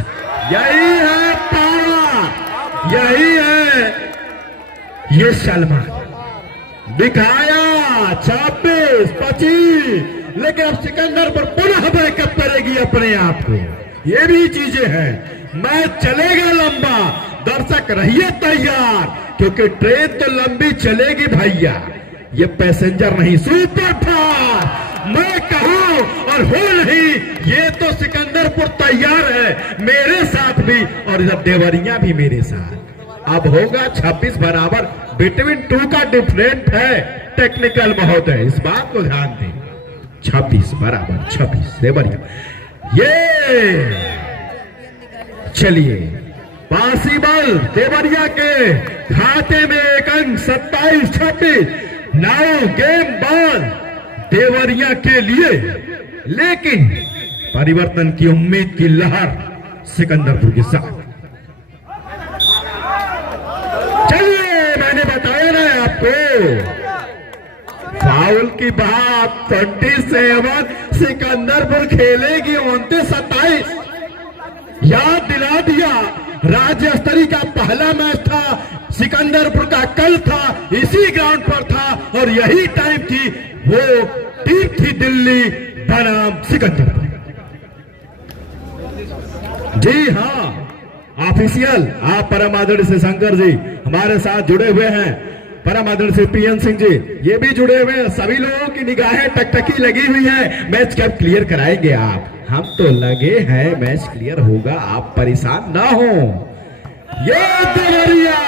यही है, पावर यही है। ये सलमान दिखाया 26-25, लेकिन अब सिकंदरपुर पुनः बैकअप करेगी अपने आप को। ये भी चीजें हैं, मैच चलेगा लंबा। दर्शक रहिए तैयार, क्योंकि ट्रेन तो लंबी चलेगी भैया, ये पैसेंजर नहीं सुपर फास्ट। मैं कहूं और हो नहीं, ये तो सिकंदरपुर तैयार है मेरे साथ भी और इधर देवरिया भी मेरे साथ। अब होगा 26 बराबर, बिटवीन 2 का डिफरेंट है, टेक्निकल बहुत है, इस बात को ध्यान दें। 26 बराबर 26 देवरिया। ये चलिए पॉसिबल देवरिया के खाते में एक अंक 27-26 नाउ गेम बॉल देवरिया के लिए। लेकिन परिवर्तन की उम्मीद की लहर सिकंदरपुर के साथ। चलिए मैंने बताया ना आपको, फाउल की बात। 27 सिकंदरपुर खेलेगी 29-27। याद दिला दिया, राज्य स्तरीय का पहला मैच था, सिकंदरपुर का कल था, इसी ग्राउंड पर था और यही टाइम थी। वो टीम थी दिल्ली बनाम सिकंदरपुर। जी हाँ, ऑफिशियल आप परम आदरणीय से शंकर जी हमारे साथ जुड़े हुए हैं, परम आदरणीय से पीएन सिंह जी ये भी जुड़े हुए हैं। सभी लोगों की निगाहें टकटकी लगी हुई है। मैच कब क्लियर कराएंगे आप? हम तो लगे हैं, मैच क्लियर होगा, आप परेशान ना हो। ये देवरिया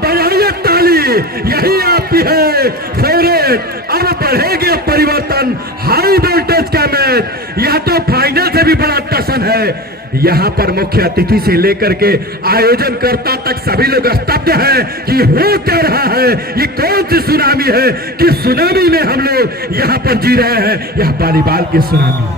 बजाइए ताली, यही आपकी है फेवरेट। अब बढ़ेगा परिवर्तन, हाई वोल्टेज का मैच, यह तो फाइनल से भी बड़ा टसन है। यहाँ पर मुख्य अतिथि से लेकर के आयोजनकर्ता तक सभी लोग स्तब्ध हैं कि हो क्या रहा है, ये कौन सी सुनामी है कि सुनामी में हम लोग यहाँ पर जी रहे हैं। यह वॉलीबॉल की सुनामी है।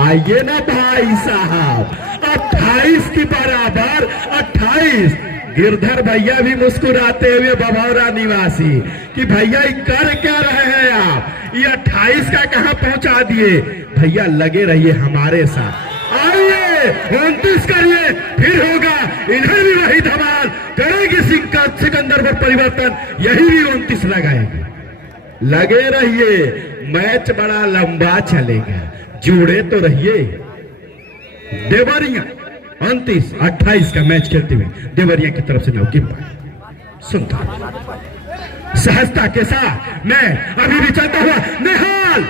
आइए ना भाई साहब, 28 की बराबर 28। गिरधर भैया भी मुस्कुराते हुए बभौरा निवासी कि भैया ये कर क्या रहे हैं आप, ये 28 का कहां पहुंचा दिए। भैया लगे रहिए हमारे साथ, आइए 29 करिए, फिर होगा इधर भी वही धमाल करेगी सिकंदरपुर परिवर्तन, यही भी 29 लगाएगी। लगे रहिए, मैच बड़ा लंबा चलेगा, जुड़े तो रहिए। देवरिया 29-28 का मैच खेलते हुए देवरिया की तरफ से नौकी सुनता सहजता के साथ मैं अभी भी चलता हुआ निहाल,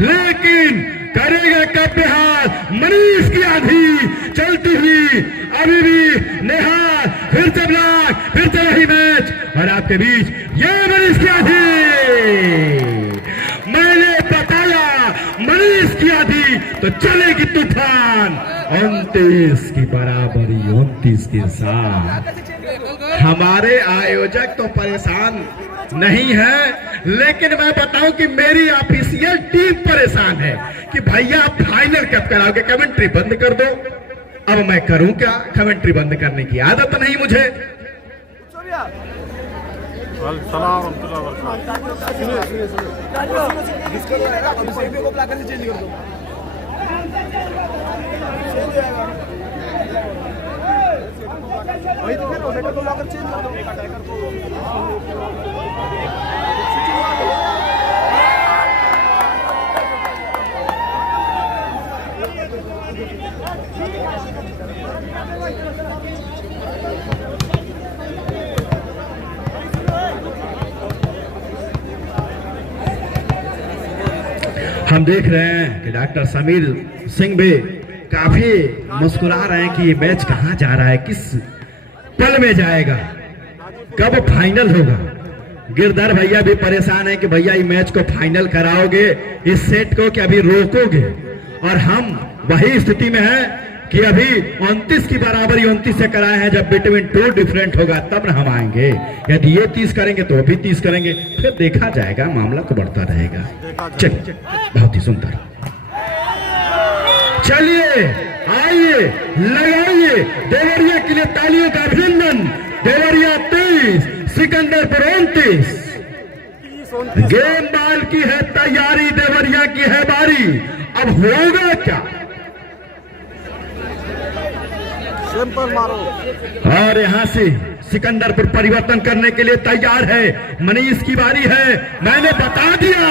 लेकिन करेगा कब निहाल? मनीष की आंधी चलती हुई अभी भी निहाल, फिर से ब्लॉक, फिर से वही मैच और आपके बीच ये मनीष की आंधी। मैंने बताया मनीष की आंधी तो चलेगी तूफान। 29 की बराबरी 29 के साथ। हमारे आयोजक तो परेशान नहीं है, लेकिन मैं बताऊं कि मेरी ऑफिशियल टीम परेशान है कि भैया फाइनल कब कराओगे, कमेंट्री बंद कर दो। अब मैं करूं क्या, कमेंट्री बंद करने की आदत नहीं मुझे। हम देख रहे हैं कि डॉक्टर समीर सिंह भी काफी मुस्कुरा रहे हैं कि ये मैच कहां जा रहा है, किस पल में जाएगा, कब फाइनल होगा। गिरधर भैया भी परेशान है कि भैया ये मैच को फाइनल कराओगे, इस सेट को कि अभी रोकोगे। और हम वही स्थिति में है कि अभी 29 की बराबरी 29 से कराए हैं, जब बिटवीन 2 डिफरेंट होगा तब हम आएंगे। यदि ये 30 करेंगे तो अभी 30 करेंगे, फिर देखा जाएगा, मामला तो बढ़ता रहेगा। चलिए, बहुत ही सुंदर, चलिए आइए लगाइए देवरिया के लिए तालियों का अभिनंदन। देवरिया 23 सिकंदरपुर 29। गेम बॉल की है तैयारी, देवरिया की है बारी, अब होगा क्या? सिंपल मारो। और यहां से सिकंदरपुर परिवर्तन करने के लिए तैयार है, मनीष की बारी है। मैंने बता दिया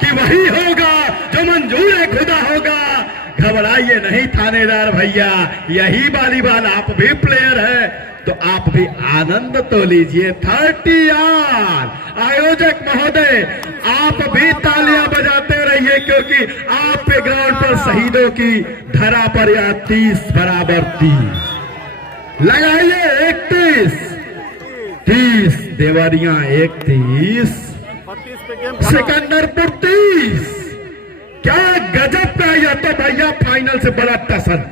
कि वही होगा जो मंजूर है खुदा होगा। घबराइए नहीं थानेदार भैया, यही वॉलीबॉल, आप भी प्लेयर है तो आप भी आनंद तो लीजिए। 30 ऑन। आयोजक महोदय आप भी तालियां बजाते रहिए, क्योंकि आपके ग्राउंड पर शहीदों की धरा पर या 30 बराबर 30 लगाइए। 31-30 देवरिया 31 सिकंदरपुर 30। क्या गजब का, यह तो भैया फाइनल से बड़ा टसन।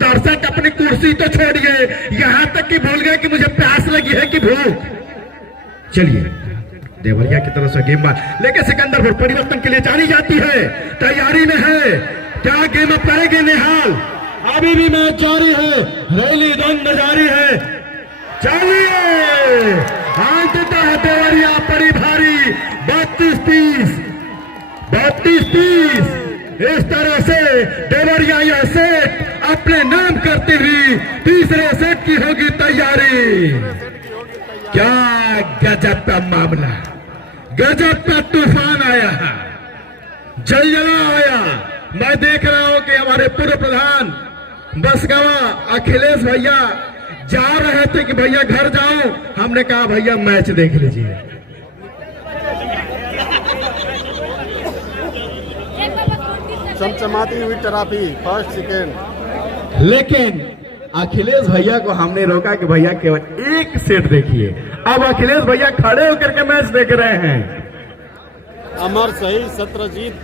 दर्शक अपनी कुर्सी तो छोड़िए, यहां तक कि भूल गए कि मुझे प्यास लगी है कि भूख। चलिए, देवरिया की तरफ से गेम बॉल लेके सिकंदरपुर परिवर्तन के लिए जानी जाती है, तैयारी में है। क्या गेम अप करेंगे निहाल? अभी भी मैच जारी है, रैली द्वंद जारी है। चलिए, अंततः देवरिया पड़ी भारी 32-30। 32-30 इस तरह से देवरिया यह सेट अपने नाम करते हुए तीसरे सेट की होगी तैयारी। क्या गजब का मामला, गजब का तूफान आया, जलजला आया। मैं देख रहा हूं कि हमारे पूर्व प्रधान बसगावा अखिलेश भैया जा रहे थे कि भैया घर जाओ, हमने कहा भैया मैच देख लीजिए। चमचमाती हुई ट्रॉफी फर्स्ट सेकेंड। लेकिन अखिलेश भैया को हमने रोका कि भैया केवल एक सेट देखिए। अब अखिलेश भैया खड़े होकर के मैच देख रहे हैं। अमर सही सत्रजीत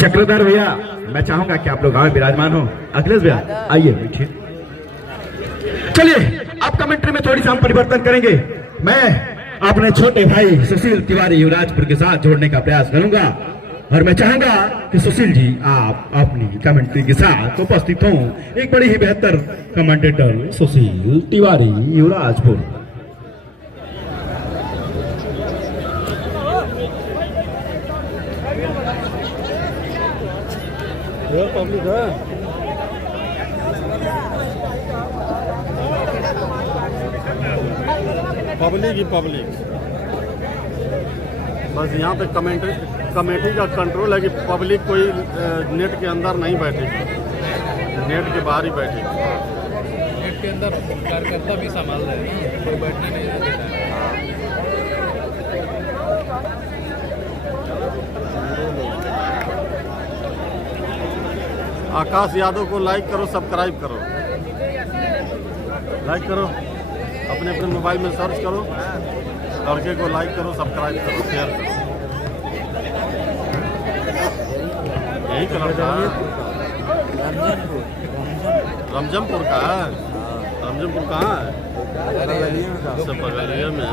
चक्रधर भैया, मैं चाहूंगा कि आप लोग गांव में विराजमान हो। अखिलेश भैया आइए बैठिए। चलिए अब कमेंट्री में थोड़ी सा हम परिवर्तन करेंगे। मैं अपने छोटे भाई सुशील तिवारी युवराजपुर के साथ जोड़ने का प्रयास करूंगा और मैं चाहूंगा कि सुशील जी आप अपनी कमेंट्री के साथ उपस्थित हों। एक बड़ी ही बेहतर कमेंटेटर सुशील तिवारी युवराजपुर। पब्लिक है पब्लिक ही पब्लिक। बस यहाँ पे कमेटी का कंट्रोल है कि पब्लिक कोई नेट के अंदर नहीं बैठेगी, नेट के बाहर ही बैठेगी। नेट के अंदर कार्यकर्ता भी संभाल रहे हैं, कोई बैठने नहीं देता है। आकाश यादव को लाइक करो, सब्सक्राइब करो, लाइक करो, अपने अपने मोबाइल में सर्च करो, लड़के को लाइक करो, सब्सक्राइब करो, शेयर करो। यही कलर का रमजमपुर का है। रमजमपुर कहाँ है? सब बगलिया में है।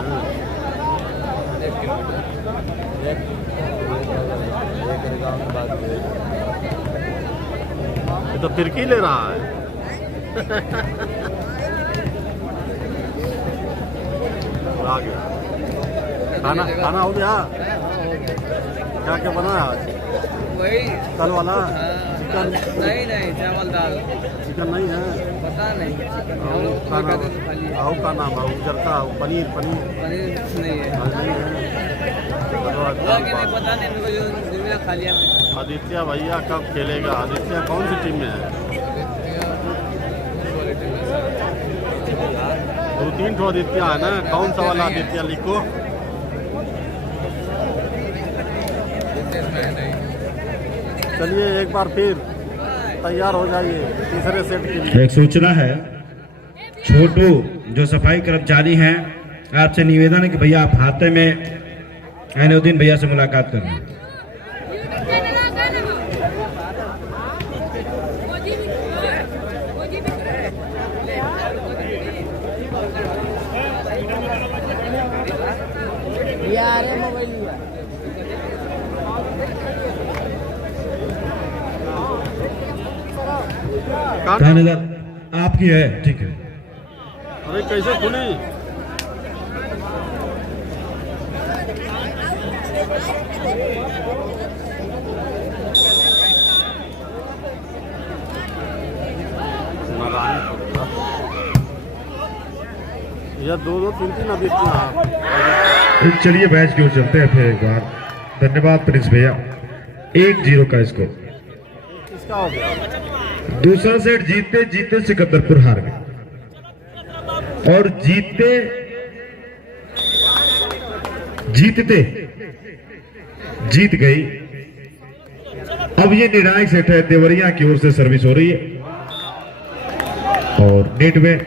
ये तो तिरकी ले रहा है। आ गया खाना हो गया। क्या क्या बना है आज? वही कल वाला चिकन? नहीं चावल दाल। चिकन नहीं है, पता नहीं। आओ का नाम है उधर का पनीर पनीर नहीं है। नहीं है। पता नहीं मेरे को, जो खा लिया मैं। आदित्य भैया कब खेलेगा? आदित्य कौन सी टीम में है? 2-3 ठो आदित्य है ना, कौन सा वाला आदित्य लिखो। चलिए एक बार फिर तैयार हो जाइए तीसरे सेट के लिए। एक सूचना है, छोटू जो सफाई कर्मचारी हैं, आपसे निवेदन है कि भैया आप हाथे में ऐनुद्दीन भैया से मुलाकात कर लें। थानेदार आपकी है, ठीक है। अरे कैसे खुली? यह 2-2-3-3 आदित्य। चलिए मैच की ओर चलते हैं फिर एक बार। धन्यवाद प्रिंस भैया। 1-0 का स्कोर। किसका हो गया? दूसरा सेट जीतते जीतते सिकंदरपुर हार गए और जीतते जीत गई। अब ये निर्णायक सेट है, देवरिया की ओर से सर्विस हो रही है और नेट में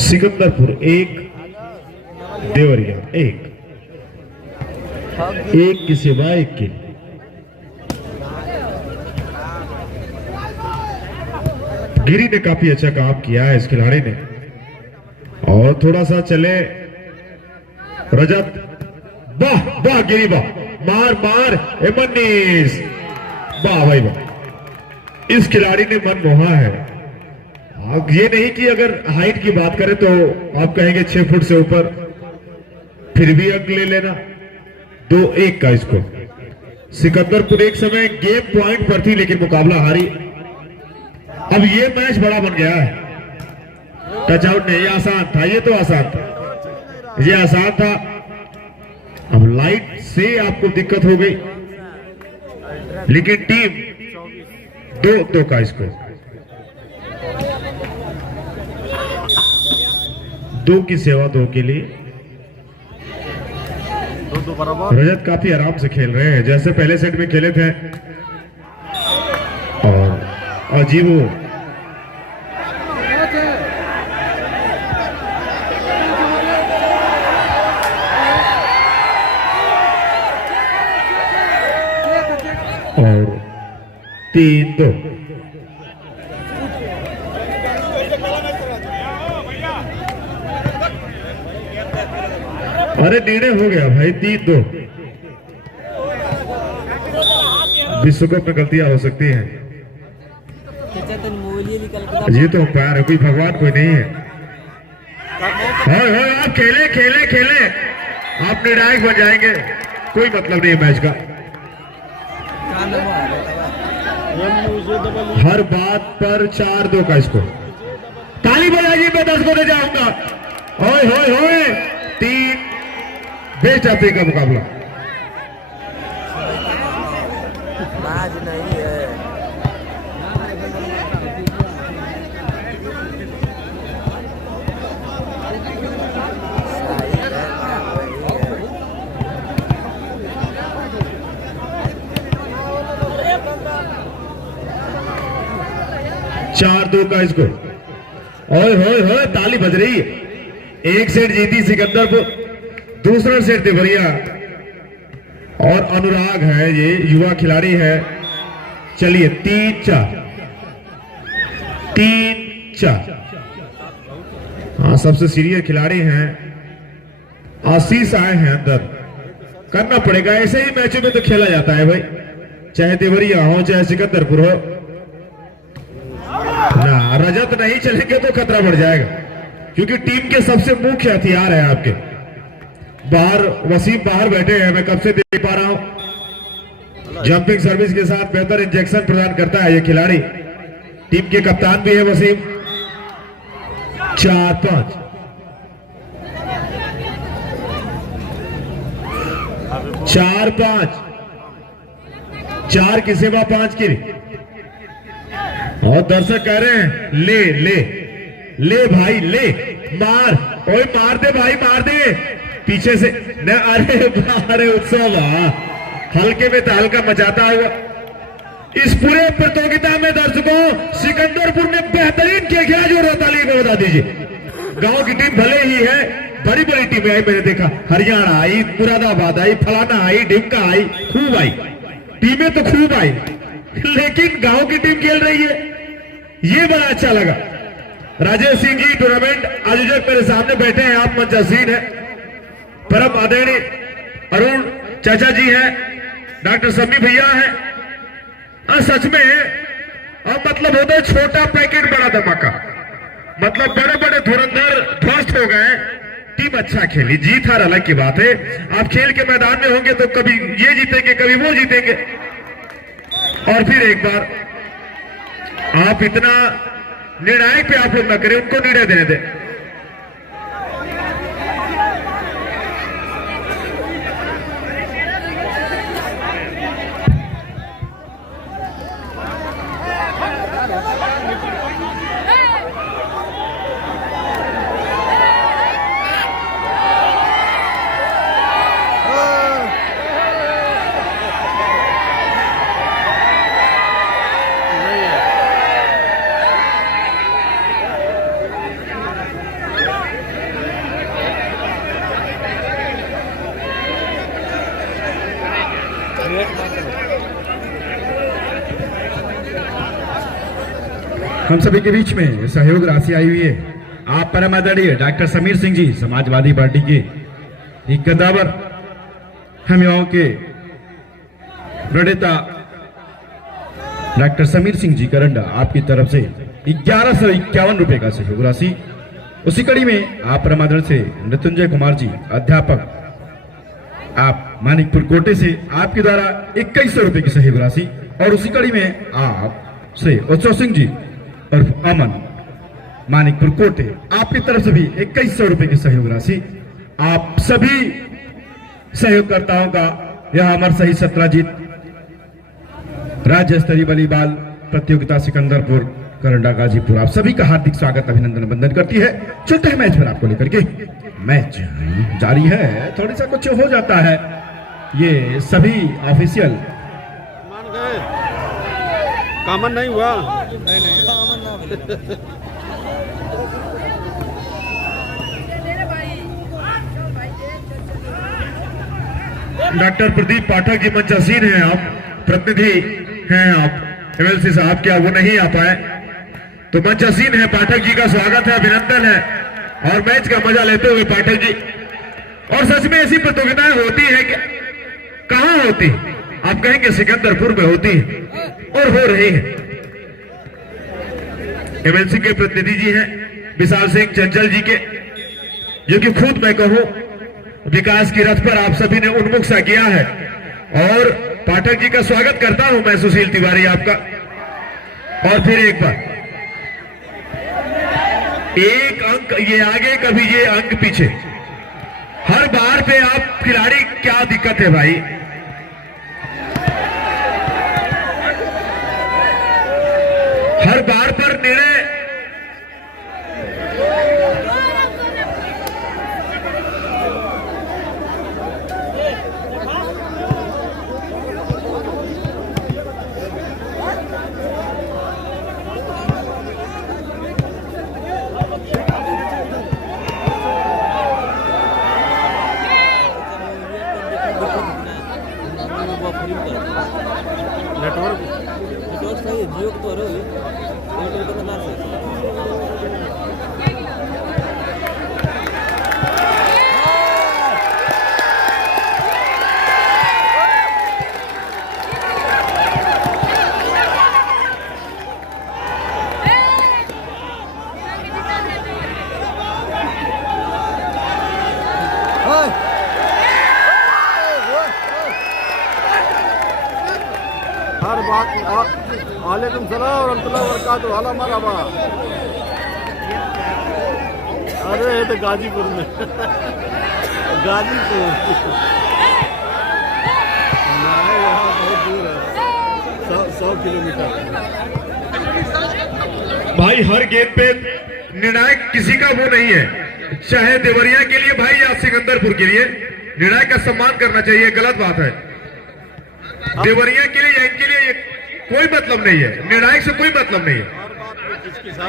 सिकंदरपुर 1 देवरिया 1 की सिवा 1 की। गिरी ने काफी अच्छा काम किया है इस खिलाड़ी ने, और थोड़ा सा चले रजत। वाह वाह गिरी वाह, मार एमनीस, वाह भाई वाह। इस खिलाड़ी ने मन मोहा है। आप ये नहीं कि अगर हाइट की बात करें तो आप कहेंगे 6 फुट से ऊपर, फिर भी अंक ले लेना। 2-1 का स्कोर। सिकंदरपुर एक समय गेम पॉइंट पर थी लेकिन मुकाबला हारी। अब ये मैच बड़ा बन गया है। टच आउट नहीं, ये आसान था, ये तो आसान था, ये आसान था। अब लाइट से आपको दिक्कत हो गई लेकिन टीम 2-2 का स्कोर। 2 की सेवा 2 के लिए। 2-2 बराबर। रजत काफी आराम से खेल रहे हैं जैसे पहले सेट में खेले थे। और अजीब और 3-2। अरे निर्णय हो गया भाई 3-2। विश्व कप में गलतियां हो सकती हैं। ये तो अंपायर है, कोई भगवान कोई नहीं है। आप खेले खेले खेले, आप निर्णायक बन जाएंगे, कोई मतलब नहीं है मैच का। हर बात पर 4-2 का स्कोर। ताली बजाइए, मैं 10 को दे जाऊंगा। होए होए होए 3 बेस्ट अफ्रीका का मुकाबला। आज नहीं है। चार 2 का स्कोर। ओए होए होए ताली बज रही है। एक सेट जीती सिकंदरपुर, दूसरा सेट देवरिया। और अनुराग है, ये युवा खिलाड़ी है। चलिए 3-4 3-4। हाँ, सबसे सीनियर खिलाड़ी हैं। आशीष आए हैं अंदर। करना पड़ेगा, ऐसे ही मैचों में तो खेला जाता है भाई, चाहे देवरिया हो चाहे सिकंदरपुर हो ना। रजत नहीं चलेंगे तो खतरा बढ़ जाएगा, क्योंकि टीम के सबसे मुख्य हथियार है आपके। बाहर वसीम बाहर बैठे हैं, मैं कब से देख पा रहा हूं। जंपिंग सर्विस के साथ बेहतर इंजेक्शन प्रदान करता है ये खिलाड़ी। टीम के कप्तान भी है वसीम। 4-5। 4-5। 4 की सेवा 5 की। और दर्शक कह रहे हैं ले ले ले भाई ले, मार, ओए मार दे भाई, मार दे पीछे से न। अरे उत्सव हल्के में तहलका मचाता हुआ। इस पूरे प्रतियोगिता में दर्शकों सिकंदरपुर ने बेहतरीन खेला। जो ताली में बता दीजिए, गांव की टीम भले ही है, बड़ी बड़ी टीमें आई, मैंने देखा हरियाणा आई, मुरादाबाद आई, फलाना आई, ढिमका आई, खूब आई, टीमें तो खूब आई, लेकिन गांव की टीम खेल रही है, ये बड़ा अच्छा लगा। राजेश सिंह जी टूर्नामेंट आयोजक मेरे सामने बैठे हैं, आप मंचासीन है। परम आदरणीय अरुण चाचा जी हैं, डॉक्टर समी भैया हैं। सच में अब मतलब होता है छोटा पैकेट बड़ा धमाका, मतलब बड़े बड़े धुरंधर ध्वस्त हो गए। टीम अच्छा खेली, जीत हार अलग की बात है। आप खेल के मैदान में होंगे तो कभी ये जीतेंगे कभी वो जीतेंगे। और फिर एक बार आप इतना निर्णायक पे आप लोग न करें, उनको निर्णय देने दें। हम सभी के बीच में सहयोग राशि आई हुई है। आप परम आदरणीय डॉक्टर समीर सिंह जी, समाजवादी पार्टी के एक कद्दावर, हम युवाओं के प्रणेता डॉक्टर समीर सिंह जी करंडा, आपकी तरफ से 1151 रुपए का सहयोग राशि। उसी कड़ी में आप परम आदरणीय से मृत्युंजय कुमार जी, अध्यापक आप मानिकपुर कोटे से आपके द्वारा 2100 रुपए की सहयोग राशि, और उसी कड़ी में आप से उत्सव सिंह जी और अमन मानिकपुर कोटे आपकी तरफ से भी 2100 रुपए की सहयोग राशि। आप सभी सहयोगकर्ताओं का यह अमर शहीद सत्राजीत राज्य स्तरीय वॉलीबॉल प्रतियोगिता सिकंदरपुर करंडा गाजीपुर आप सभी का हार्दिक स्वागत अभिनंदन वंदन करती है। चलते हैं मैच पर आपको लेकर के। मैच जारी है, थोड़ी सा कुछ हो जाता है, ये सभी ऑफिशियल मान गए कामन नहीं हुआ। डॉक्टर प्रदीप पाठक जी मंचासीन हैं, आप प्रतिनिधि हैं, आप एमएलसी साहब क्या वो नहीं आ पाए तो मंचासीन है। पाठक जी का स्वागत है, अभिनंदन है और मैच का मजा लेते हुए पाठक जी। और सच में ऐसी प्रतियोगिताएं होती है कि कहां होती, आप कहेंगे सिकंदरपुर में होती है और हो रही है। एमएलसी के प्रतिनिधि जी हैं विशाल सिंह चंचल जी के, जो कि खुद मैं कहूं विकास की रथ पर आप सभी ने उन्मुख सा किया है। और पाठक जी का स्वागत करता हूं मैं सुशील तिवारी आपका। और फिर एक बार एक अंक ये आगे कभी ये अंक पीछे, हर बार पे आप खिलाड़ी क्या दिक्कत है भाई। हर बार पर निर्णय नेटवर्क सही है, जियो तो रही है तो ना सही। हर बात वालेकुम सलाम और अल्लाह बरकात वाला मरहबा। अरे ये तो गाजीपुर में गाजीपुर नहीं, यहाँ बहुत दूर है, 100 किलोमीटर। भाई हर गेंद पे निर्णायक किसी का वो नहीं है, चाहे देवरिया के लिए भाई या सिकंदरपुर के लिए निर्णायक का सम्मान करना चाहिए, गलत बात है। देवरिया के लिए या इनके लिए ये कोई मतलब नहीं है, निर्णायक से कोई मतलब नहीं है।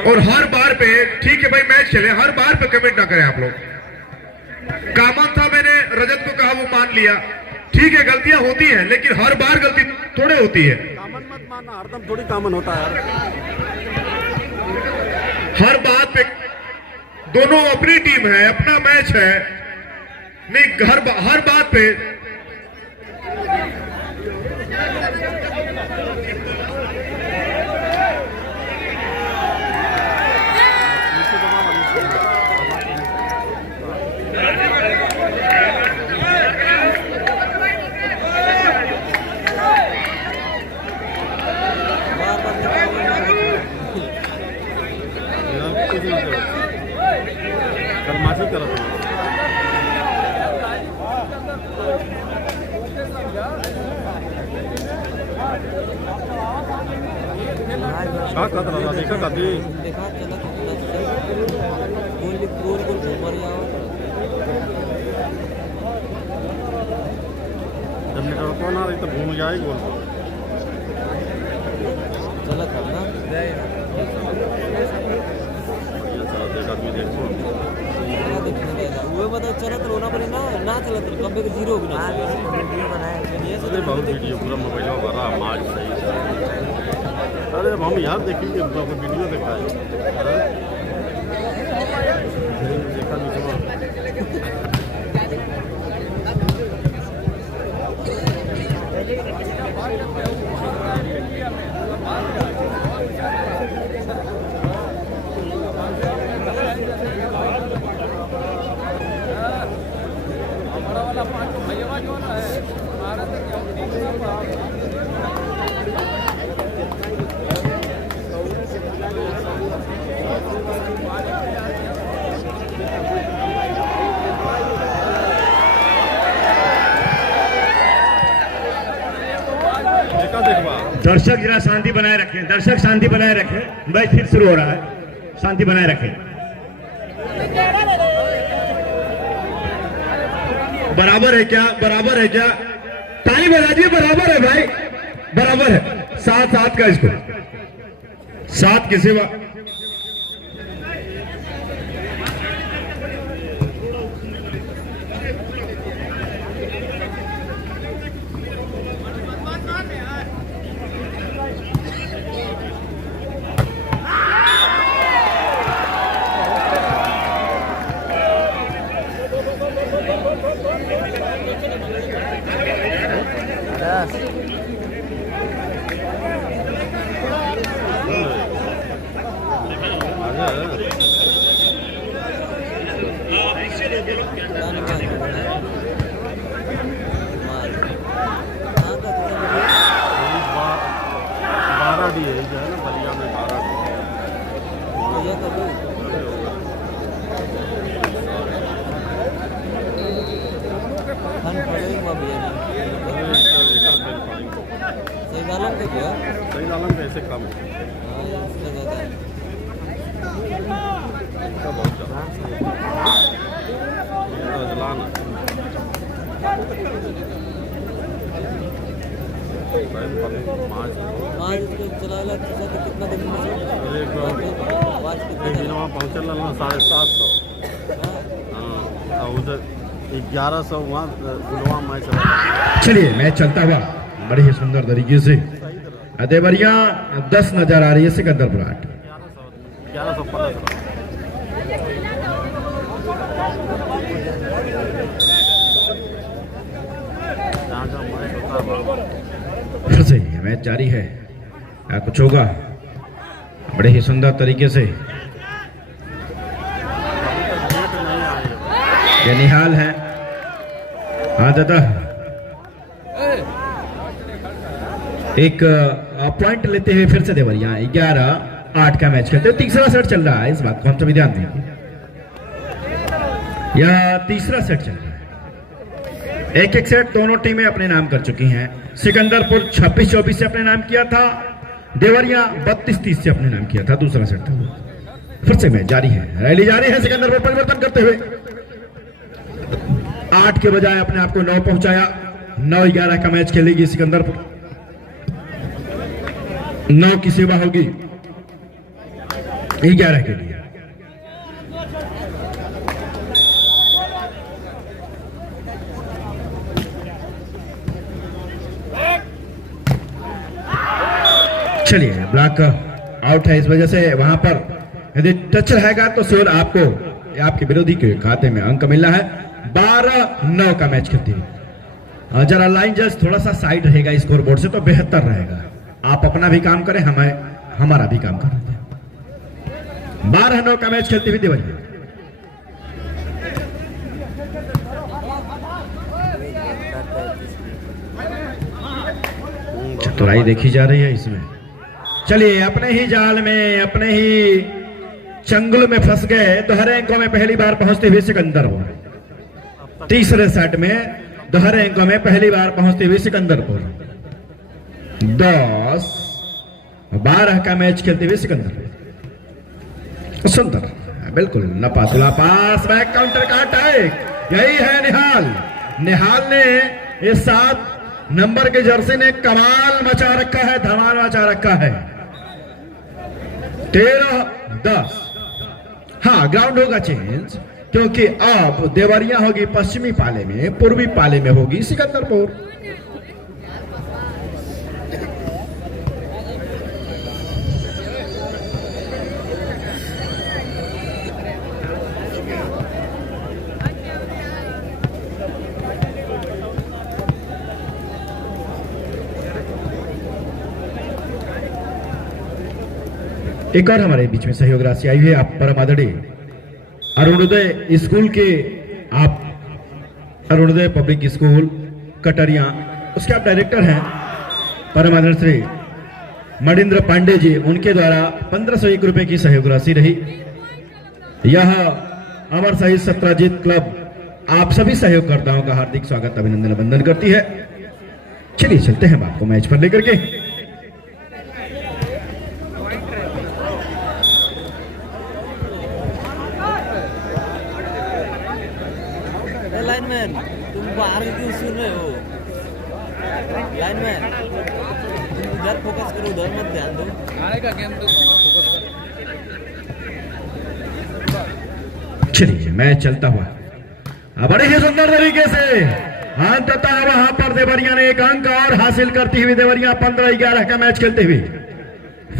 और हर बार पे ठीक है भाई मैच चले, हर बार पे कमेंट ना करें आप लोग। कामन था, मैंने रजत को कहा वो मान लिया, ठीक है गलतियां होती हैं, लेकिन हर बार गलती थोड़े होती है। कामन मत मानना, हरदम थोड़ी कामन होता है। हर बात पे दोनों अपनी टीम है, अपना मैच है, नहीं हर बात पे बदमाशी करत का खतरा देखा कभी देखा चला गोल गोल गोल घूमर जाओ जब नेटवर्क को ना रही तो घूम जाए गोल चला था ना एक आदमी देखो वो बता चला तो रोना पड़े ना चला तो कब के जीरो भी ना वीडियो बनाया अरे बहुत वीडियो पूरा मोबाइल में भरा मैच सही। अरे हम यार देखेंगे वीडियो देखा है देखा भैया देखा देखवा दर्शक जरा शांति बनाए रखें, दर्शक शांति बनाए रखें। मैच फिर शुरू हो रहा है, शांति बनाए रखें। बराबर है क्या? बराबर है क्या? ताली बजा दिए। बराबर है भाई, बराबर है। 7-7 का स्कोर, 7 की सेवा। बारह डी है जो है ना, बलिया में 12 सही आलम कैसे कम है बहुत ज़्यादा जलाना पहुँचल 750 हाँ उधर 1100 वहाँ गुलवा मैच। चलिए मैच चलता हुआ बड़ी ही सुंदर तरीके से देवरिया 10 नजर आ रही है सिकंदरपुर 8। 1115 फिर से मैच जारी है, क्या कुछ होगा? बड़े ही सुंदर तरीके से ये निहाल है। हाँ दादा, एक पॉइंट लेते हुए फिर से देवरिया 11-8 का मैच खेलते हुए। तीसरा सेट चल रहा है, इस बात को हम सभी ध्यान देंगे। यह तीसरा सेट चल रहा है, एक सेट दोनों टीमें अपने नाम कर चुकी हैं। सिकंदरपुर 26-24 से अपने नाम किया था, देवरिया 32-30 से अपने नाम किया था। दूसरा सेट था, फिर से मैच जारी है, रैली जारी है। सिकंदरपुर परिवर्तन करते हुए 8 के बजाय अपने आप को 9 पहुंचाया। 9-11 का मैच खेलेगी सिकंदरपुर, 9 की सेवा होगी 11 के लिए। चलिए ब्लॉक आउट है, इस वजह से वहां पर यदि टच रहेगा तो सिर्फ आपको आपके विरोधी के खाते में अंक मिलना है। 12-9 का मैच खेलती है। जरा लाइन जस्ट थोड़ा सा साइड रहेगा स्कोर बोर्ड से तो बेहतर रहेगा। आप अपना भी काम करें, हमारा भी काम करें। 12-9 का मैच खेलती हुई देवरिया। चतुराई देखी जा रही है इसमें। चलिए अपने ही जाल में, अपने ही चंगुल में फंस गए। दोहरे अंकों में पहली बार पहुंचते हुए सिकंदरपुर। तीसरे सेट में दोहरे अंकों में पहली बार पहुंचते हुए सिकंदरपुर। 10-12 का मैच खेलते हुए सिकंदरपुर। सुंदर, बिल्कुल नपा तुला पास, बैक काउंटर का अटैक। यही है निहाल। निहाल ने ये 7 नंबर के जर्सी ने कमाल मचा रखा है, धमाल मचा रखा है। 13-10। हाँ, ग्राउंड होगा चेंज, क्योंकि अब देवरिया होगी पश्चिमी पाले में, पूर्वी पाले में होगी सिकंदरपुर। एक और हमारे बीच में सहयोग राशि आई है आप परम आदरणीय अरुणोदय स्कूल के, आप अरुणोदय पब्लिक स्कूल कटरिया, उसके आप डायरेक्टर हैं परम आदरणीय श्री मणिंद्र पांडे जी, उनके द्वारा 1501 रुपए की सहयोग राशि रही। यह अमर शहीद सत्राजीत क्लब आप सभी सहयोगकर्ताओं का हार्दिक स्वागत अभिनंदन वंदन करती है। चलिए चलते हैं आपको मैच पर लेकर के। लाइनमैन तुम बाहर क्यों सुन रहे हो? लाइनमैन तुम उधर फोकस करो, उधर मत ध्यान दो। आएगा गेम तो फोकस कर। चलिए मैच चलता हुआ बड़े ही सुंदर तरीके से अंततः वहां पर देवरिया ने एक अंक और हासिल करती हुई देवरिया 15-11 का मैच खेलते हुए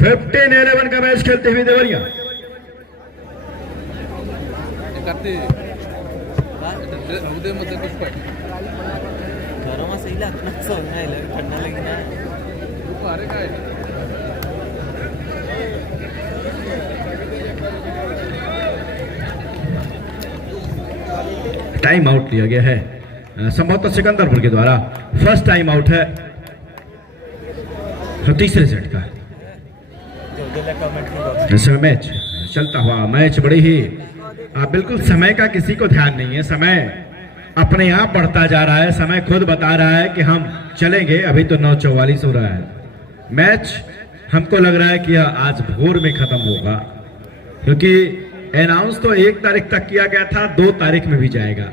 15-11 का मैच खेलते हुए देवरिया करते उदय मध्ये कुछ पण गरम असेल ना, सहन नाही लगे, थंड लगी ना। अरे काय टाइम आउट लिया गया है संभवतः सिकंदरपुर के द्वारा। फर्स्ट टाइम आउट है तीसरे सेट का। इसमें मैच चलता हुआ मैच बड़ी ही बिल्कुल समय का किसी को ध्यान नहीं है, समय अपने आप बढ़ता जा रहा है, समय खुद बता रहा है कि हम चलेंगे। अभी तो 9:44 हो रहा है। मैच हमको लग रहा है कि यह आज भोर में खत्म होगा, क्योंकि अनाउंस तो 1 तारीख तक किया गया था, 2 तारीख में भी जाएगा।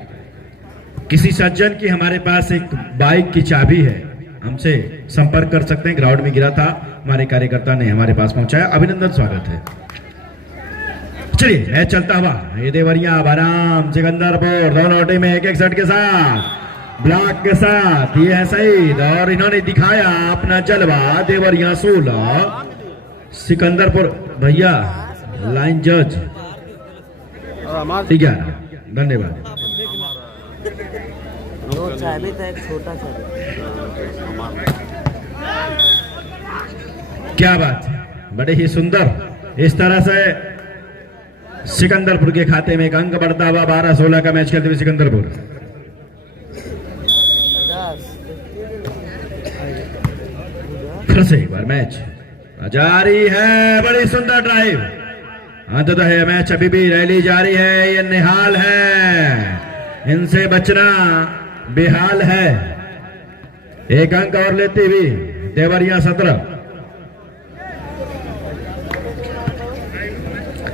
किसी सज्जन की हमारे पास एक बाइक की चाबी है, हमसे संपर्क कर सकते हैं। ग्राउंड में गिरा था, हमारे कार्यकर्ता ने हमारे पास पहुंचाया। अभिनंदन, स्वागत है। चलिए मैच चलता हुआ ये देवरिया आराम सिकंदरपुर, दोनों टीमें एक सेट के साथ ब्लॉक के साथ। ये है सईद और इन्होंने दिखाया अपना जलवा। देवरिया 16 सिकंदरपुर भैया लाइन जज 11। धन्यवाद। दो चाबी था, एक छोटा चाबी। क्या बात है, बड़े ही सुंदर। इस तरह से सिकंदरपुर के खाते में एक अंक बढ़ता हुआ 12-16 का मैच खेलते हुए सिकंदरपुर। फिर से एक बार मैच जारी है, बड़ी सुंदर ड्राइव। अंततः है मैच अभी भी रैली जारी है। ये निहाल है, इनसे बचना बेहाल है। एक अंक और लेती हुई देवरिया 17,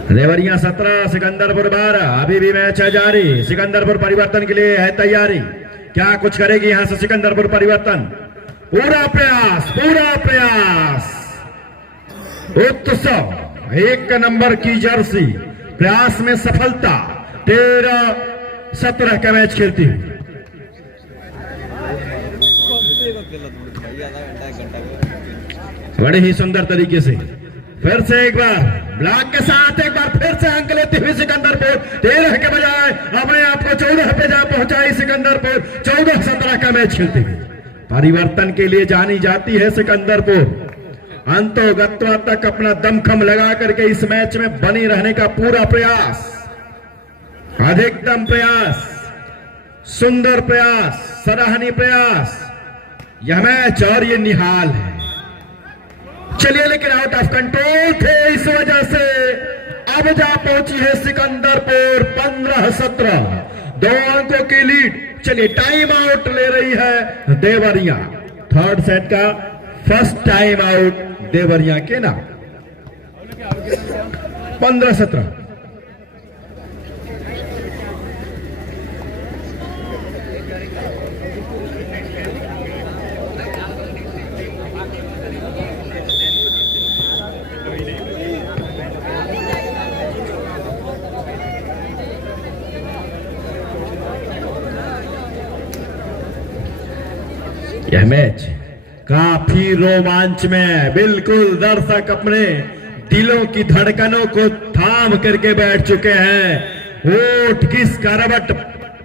देवरिया 17 सिकंदरपुर 12। अभी भी मैच है जारी। सिकंदरपुर परिवर्तन के लिए है तैयारी। क्या कुछ करेगी यहां से सिकंदरपुर परिवर्तन? पूरा प्रयास, पूरा प्रयास, उत्सव 1 नंबर की जर्सी, प्रयास में सफलता। 13-17 का मैच खेलती है। बड़े ही सुंदर तरीके से फिर से एक बार ब्लॉक के साथ एक बार फिर से अंक लेती हुई सिकंदरपुर 13 के बजाय अपने आप को 14 पे जा पहुंचाई सिकंदरपुर। 14-17 का मैच खेलती हुई परिवर्तन के लिए जानी जाती है सिकंदरपुर। अंतोगत्वा तक अपना दमखम लगा करके इस मैच में बनी रहने का पूरा प्रयास, अधिकतम प्रयास, सुंदर प्रयास, सराहनीय प्रयास। यह मैच और ये निहाल है। चलिए, लेकिन आउट ऑफ कंट्रोल थे, इस वजह से अब जा पहुंची है सिकंदरपुर 15-17, 2 अंकों की लीड। चलिए टाइम आउट ले रही है देवरिया। थर्ड सेट का फर्स्ट टाइम आउट देवरिया के नाम। 15-17। यह मैच काफी रोमांच में, बिल्कुल दर्शक अपने दिलों की धड़कनों को थाम करके बैठ चुके हैं। वोट किस करवट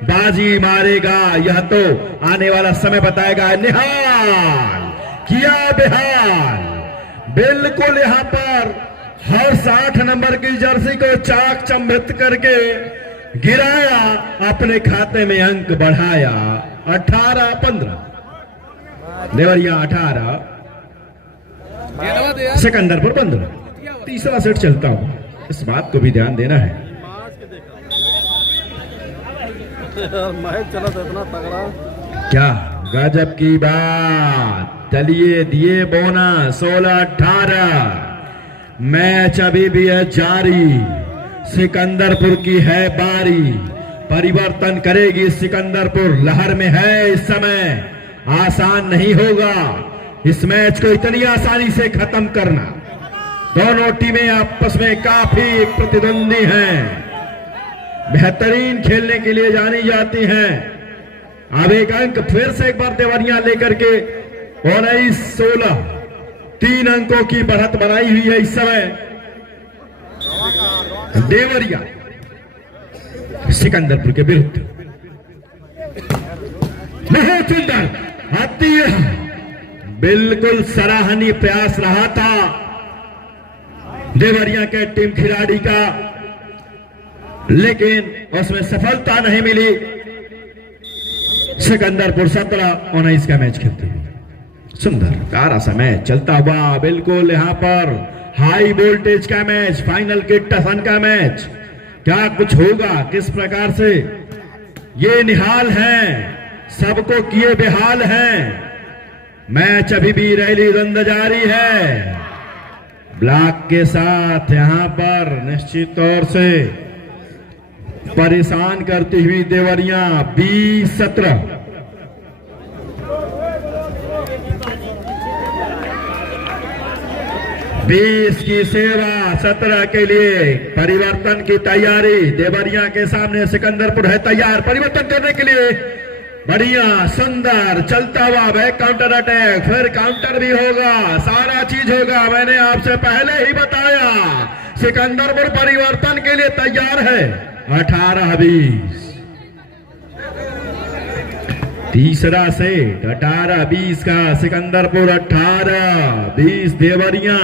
बाजी मारेगा यह तो आने वाला समय बताएगा। निहाल किया बेहाल, बिल्कुल यहां पर हर 60 नंबर की जर्सी को चाक चंभित करके गिराया, अपने खाते में अंक बढ़ाया। 18-15। देवरिया 18, सिकंदरपुर 15। तीसरा सेट चलता हूं, इस बात को भी ध्यान देना है। मैच चला था इतना तगड़ा, क्या गजब की बात। चलिए दिए बोनस 16-18। मैच अभी भी है जारी, सिकंदरपुर की है बारी। परिवर्तन करेगी सिकंदरपुर, लहर में है इस समय, आसान नहीं होगा इस मैच को इतनी आसानी से खत्म करना। दोनों टीमें आपस में काफी प्रतिद्वंदी हैं, बेहतरीन खेलने के लिए जानी जाती हैं। अब एक अंक फिर से एक बार देवरिया लेकर के 19-16 3 अंकों की बढ़त बनाई हुई है इस समय। देवरिया सिकंदरपुर के विरुद्ध बहुत सुंदर आती है, बिल्कुल सराहनीय प्रयास रहा था देवरिया के टीम खिलाड़ी का, लेकिन उसमें सफलता नहीं मिली। सिकंदरपुर 17-19 का मैच खेलते हुए सुंदर प्यारा सा मैच चलता हुआ, बिल्कुल यहां पर हाई वोल्टेज का मैच, फाइनल के टसन का मैच। क्या कुछ होगा, किस प्रकार से ये निहाल हैं, सबको किए बेहाल हैं। मैच अभी भी रैली रंद जारी है, ब्लॉक के साथ यहां पर निश्चित तौर से परेशान करती हुई देवरिया 20-17। बीस की सेवा 17 के लिए परिवर्तन की तैयारी। देवरिया के सामने सिकंदरपुर है तैयार परिवर्तन करने के लिए। बढ़िया सुंदर चलता हुआ बैक काउंटर अटैक, फिर काउंटर भी होगा, सारा चीज होगा। मैंने आपसे पहले ही बताया सिकंदरपुर परिवर्तन के लिए तैयार है। 18-20 तीसरा सेट 18-20 का, सिकंदरपुर 18-20 देवरिया।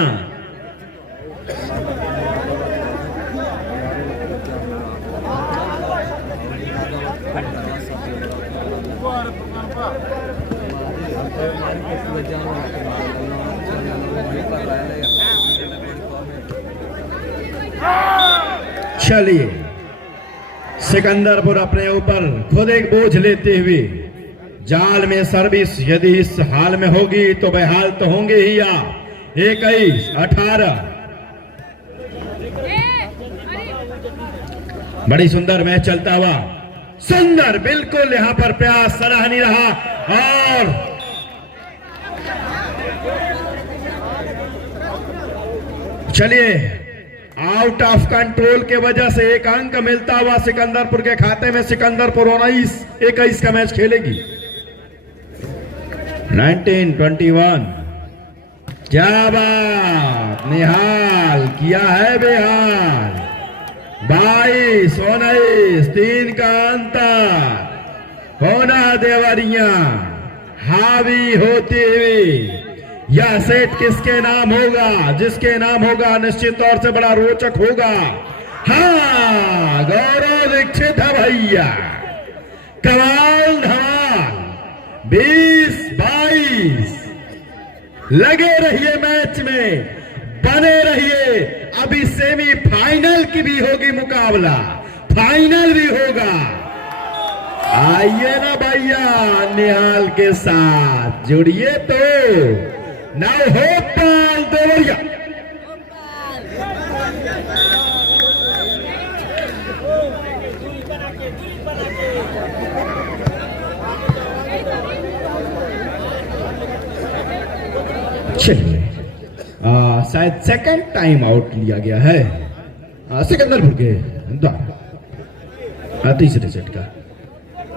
चलिए सिकंदरपुर अपने ऊपर खुद एक बोझ लेते हुए जाल में सर्विस यदि इस हाल में होगी तो बेहाल तो होंगे ही आप। 21-18 बड़ी सुंदर मैच चलता हुआ, सुंदर बिल्कुल यहां पर प्रयास सराहनीय रहा। और चलिए आउट ऑफ कंट्रोल के वजह से एक अंक मिलता हुआ सिकंदरपुर के खाते में। सिकंदरपुर 19-21 का मैच खेलेगी। 19-21 क्या बात, निहाल किया है बेहाल। 22-19 3 का अंतर होना देवरिया हावी होती हुई। यह सेट किसके नाम होगा, जिसके नाम होगा निश्चित तौर से बड़ा रोचक होगा। हाँ गौरव दीक्षित है भैया, कमाल धमाल। 20-22 लगे रहिए मैच में, बने रहिए। अभी सेमीफाइनल की भी होगी मुकाबला, फाइनल भी होगा। आइए ना भैया निहाल के साथ जुड़िए तो। नाउ होपाल देवरिया चलिए शायद सेकंड टाइम आउट लिया गया है सिकंदरपुर के द्वारा तीसरे सेट का।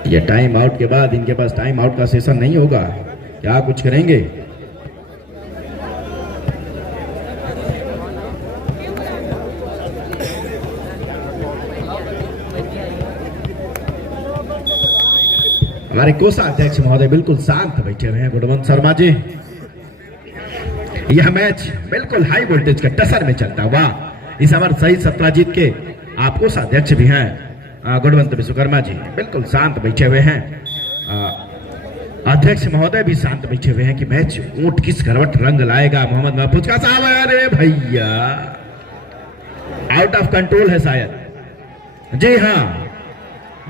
ये टाइम आउट के बाद इनके पास टाइम आउट का सेशन नहीं होगा, क्या कुछ करेंगे। हमारे कोषाध्यक्ष महोदय बिल्कुल शांत बैठे हुए हैं, गुणवंत शर्मा जी। यह मैच बिल्कुल हाई वोल्टेज के टसर में चलता हुआ। इस अवर शहीद सत्राजीत के आप कोषाध्यक्ष भी हैं गुणवंत विश्वकर्मा जी, बिल्कुल शांत बैठे हुए हैं। अध्यक्ष महोदय भी शांत बैठे हुए हैं कि मैच ऊंट किस करवट रंग लाएगा। मोहम्मद महफूज का साहब, अरे भैया आउट ऑफ कंट्रोल है शायद। जी हाँ,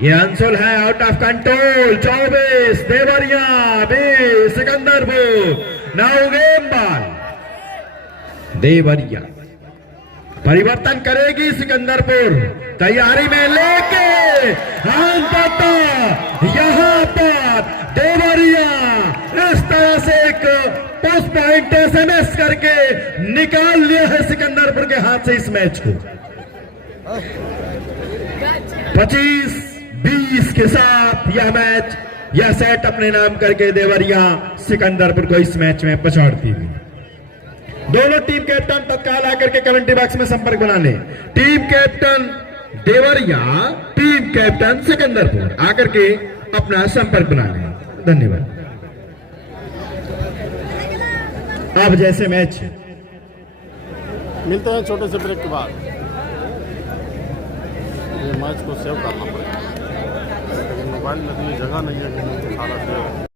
ये अंसुल है out of control. 24 Deoria 20 Sikandarpur. Now game ball. Deoria परिवर्तन करेगी सिकंदरपुर, तैयारी में लेके यहां पर देवरिया इस तरह से एक पोस्ट पॉइंट SMS करके निकाल लिया है सिकंदरपुर के हाथ से इस मैच को। 25-20 के साथ यह मैच, यह सेट अपने नाम करके देवरिया सिकंदरपुर को इस मैच में पछाड़ती हुई। दोनों टीम कैप्टन तत्काल आकर के कमेंट्री बॉक्स में संपर्क बना लें। Team captain Deoria, team captain Sikandarpur आकर के अपना संपर्क बना लें। धन्यवाद। अब जैसे मैच मिलते हैं छोटे से ब्रेक के बाद। ये मैच को सेव करना पड़ेगा, लेकिन मोबाइल में तो ये जगह नहीं है कि सारा सेव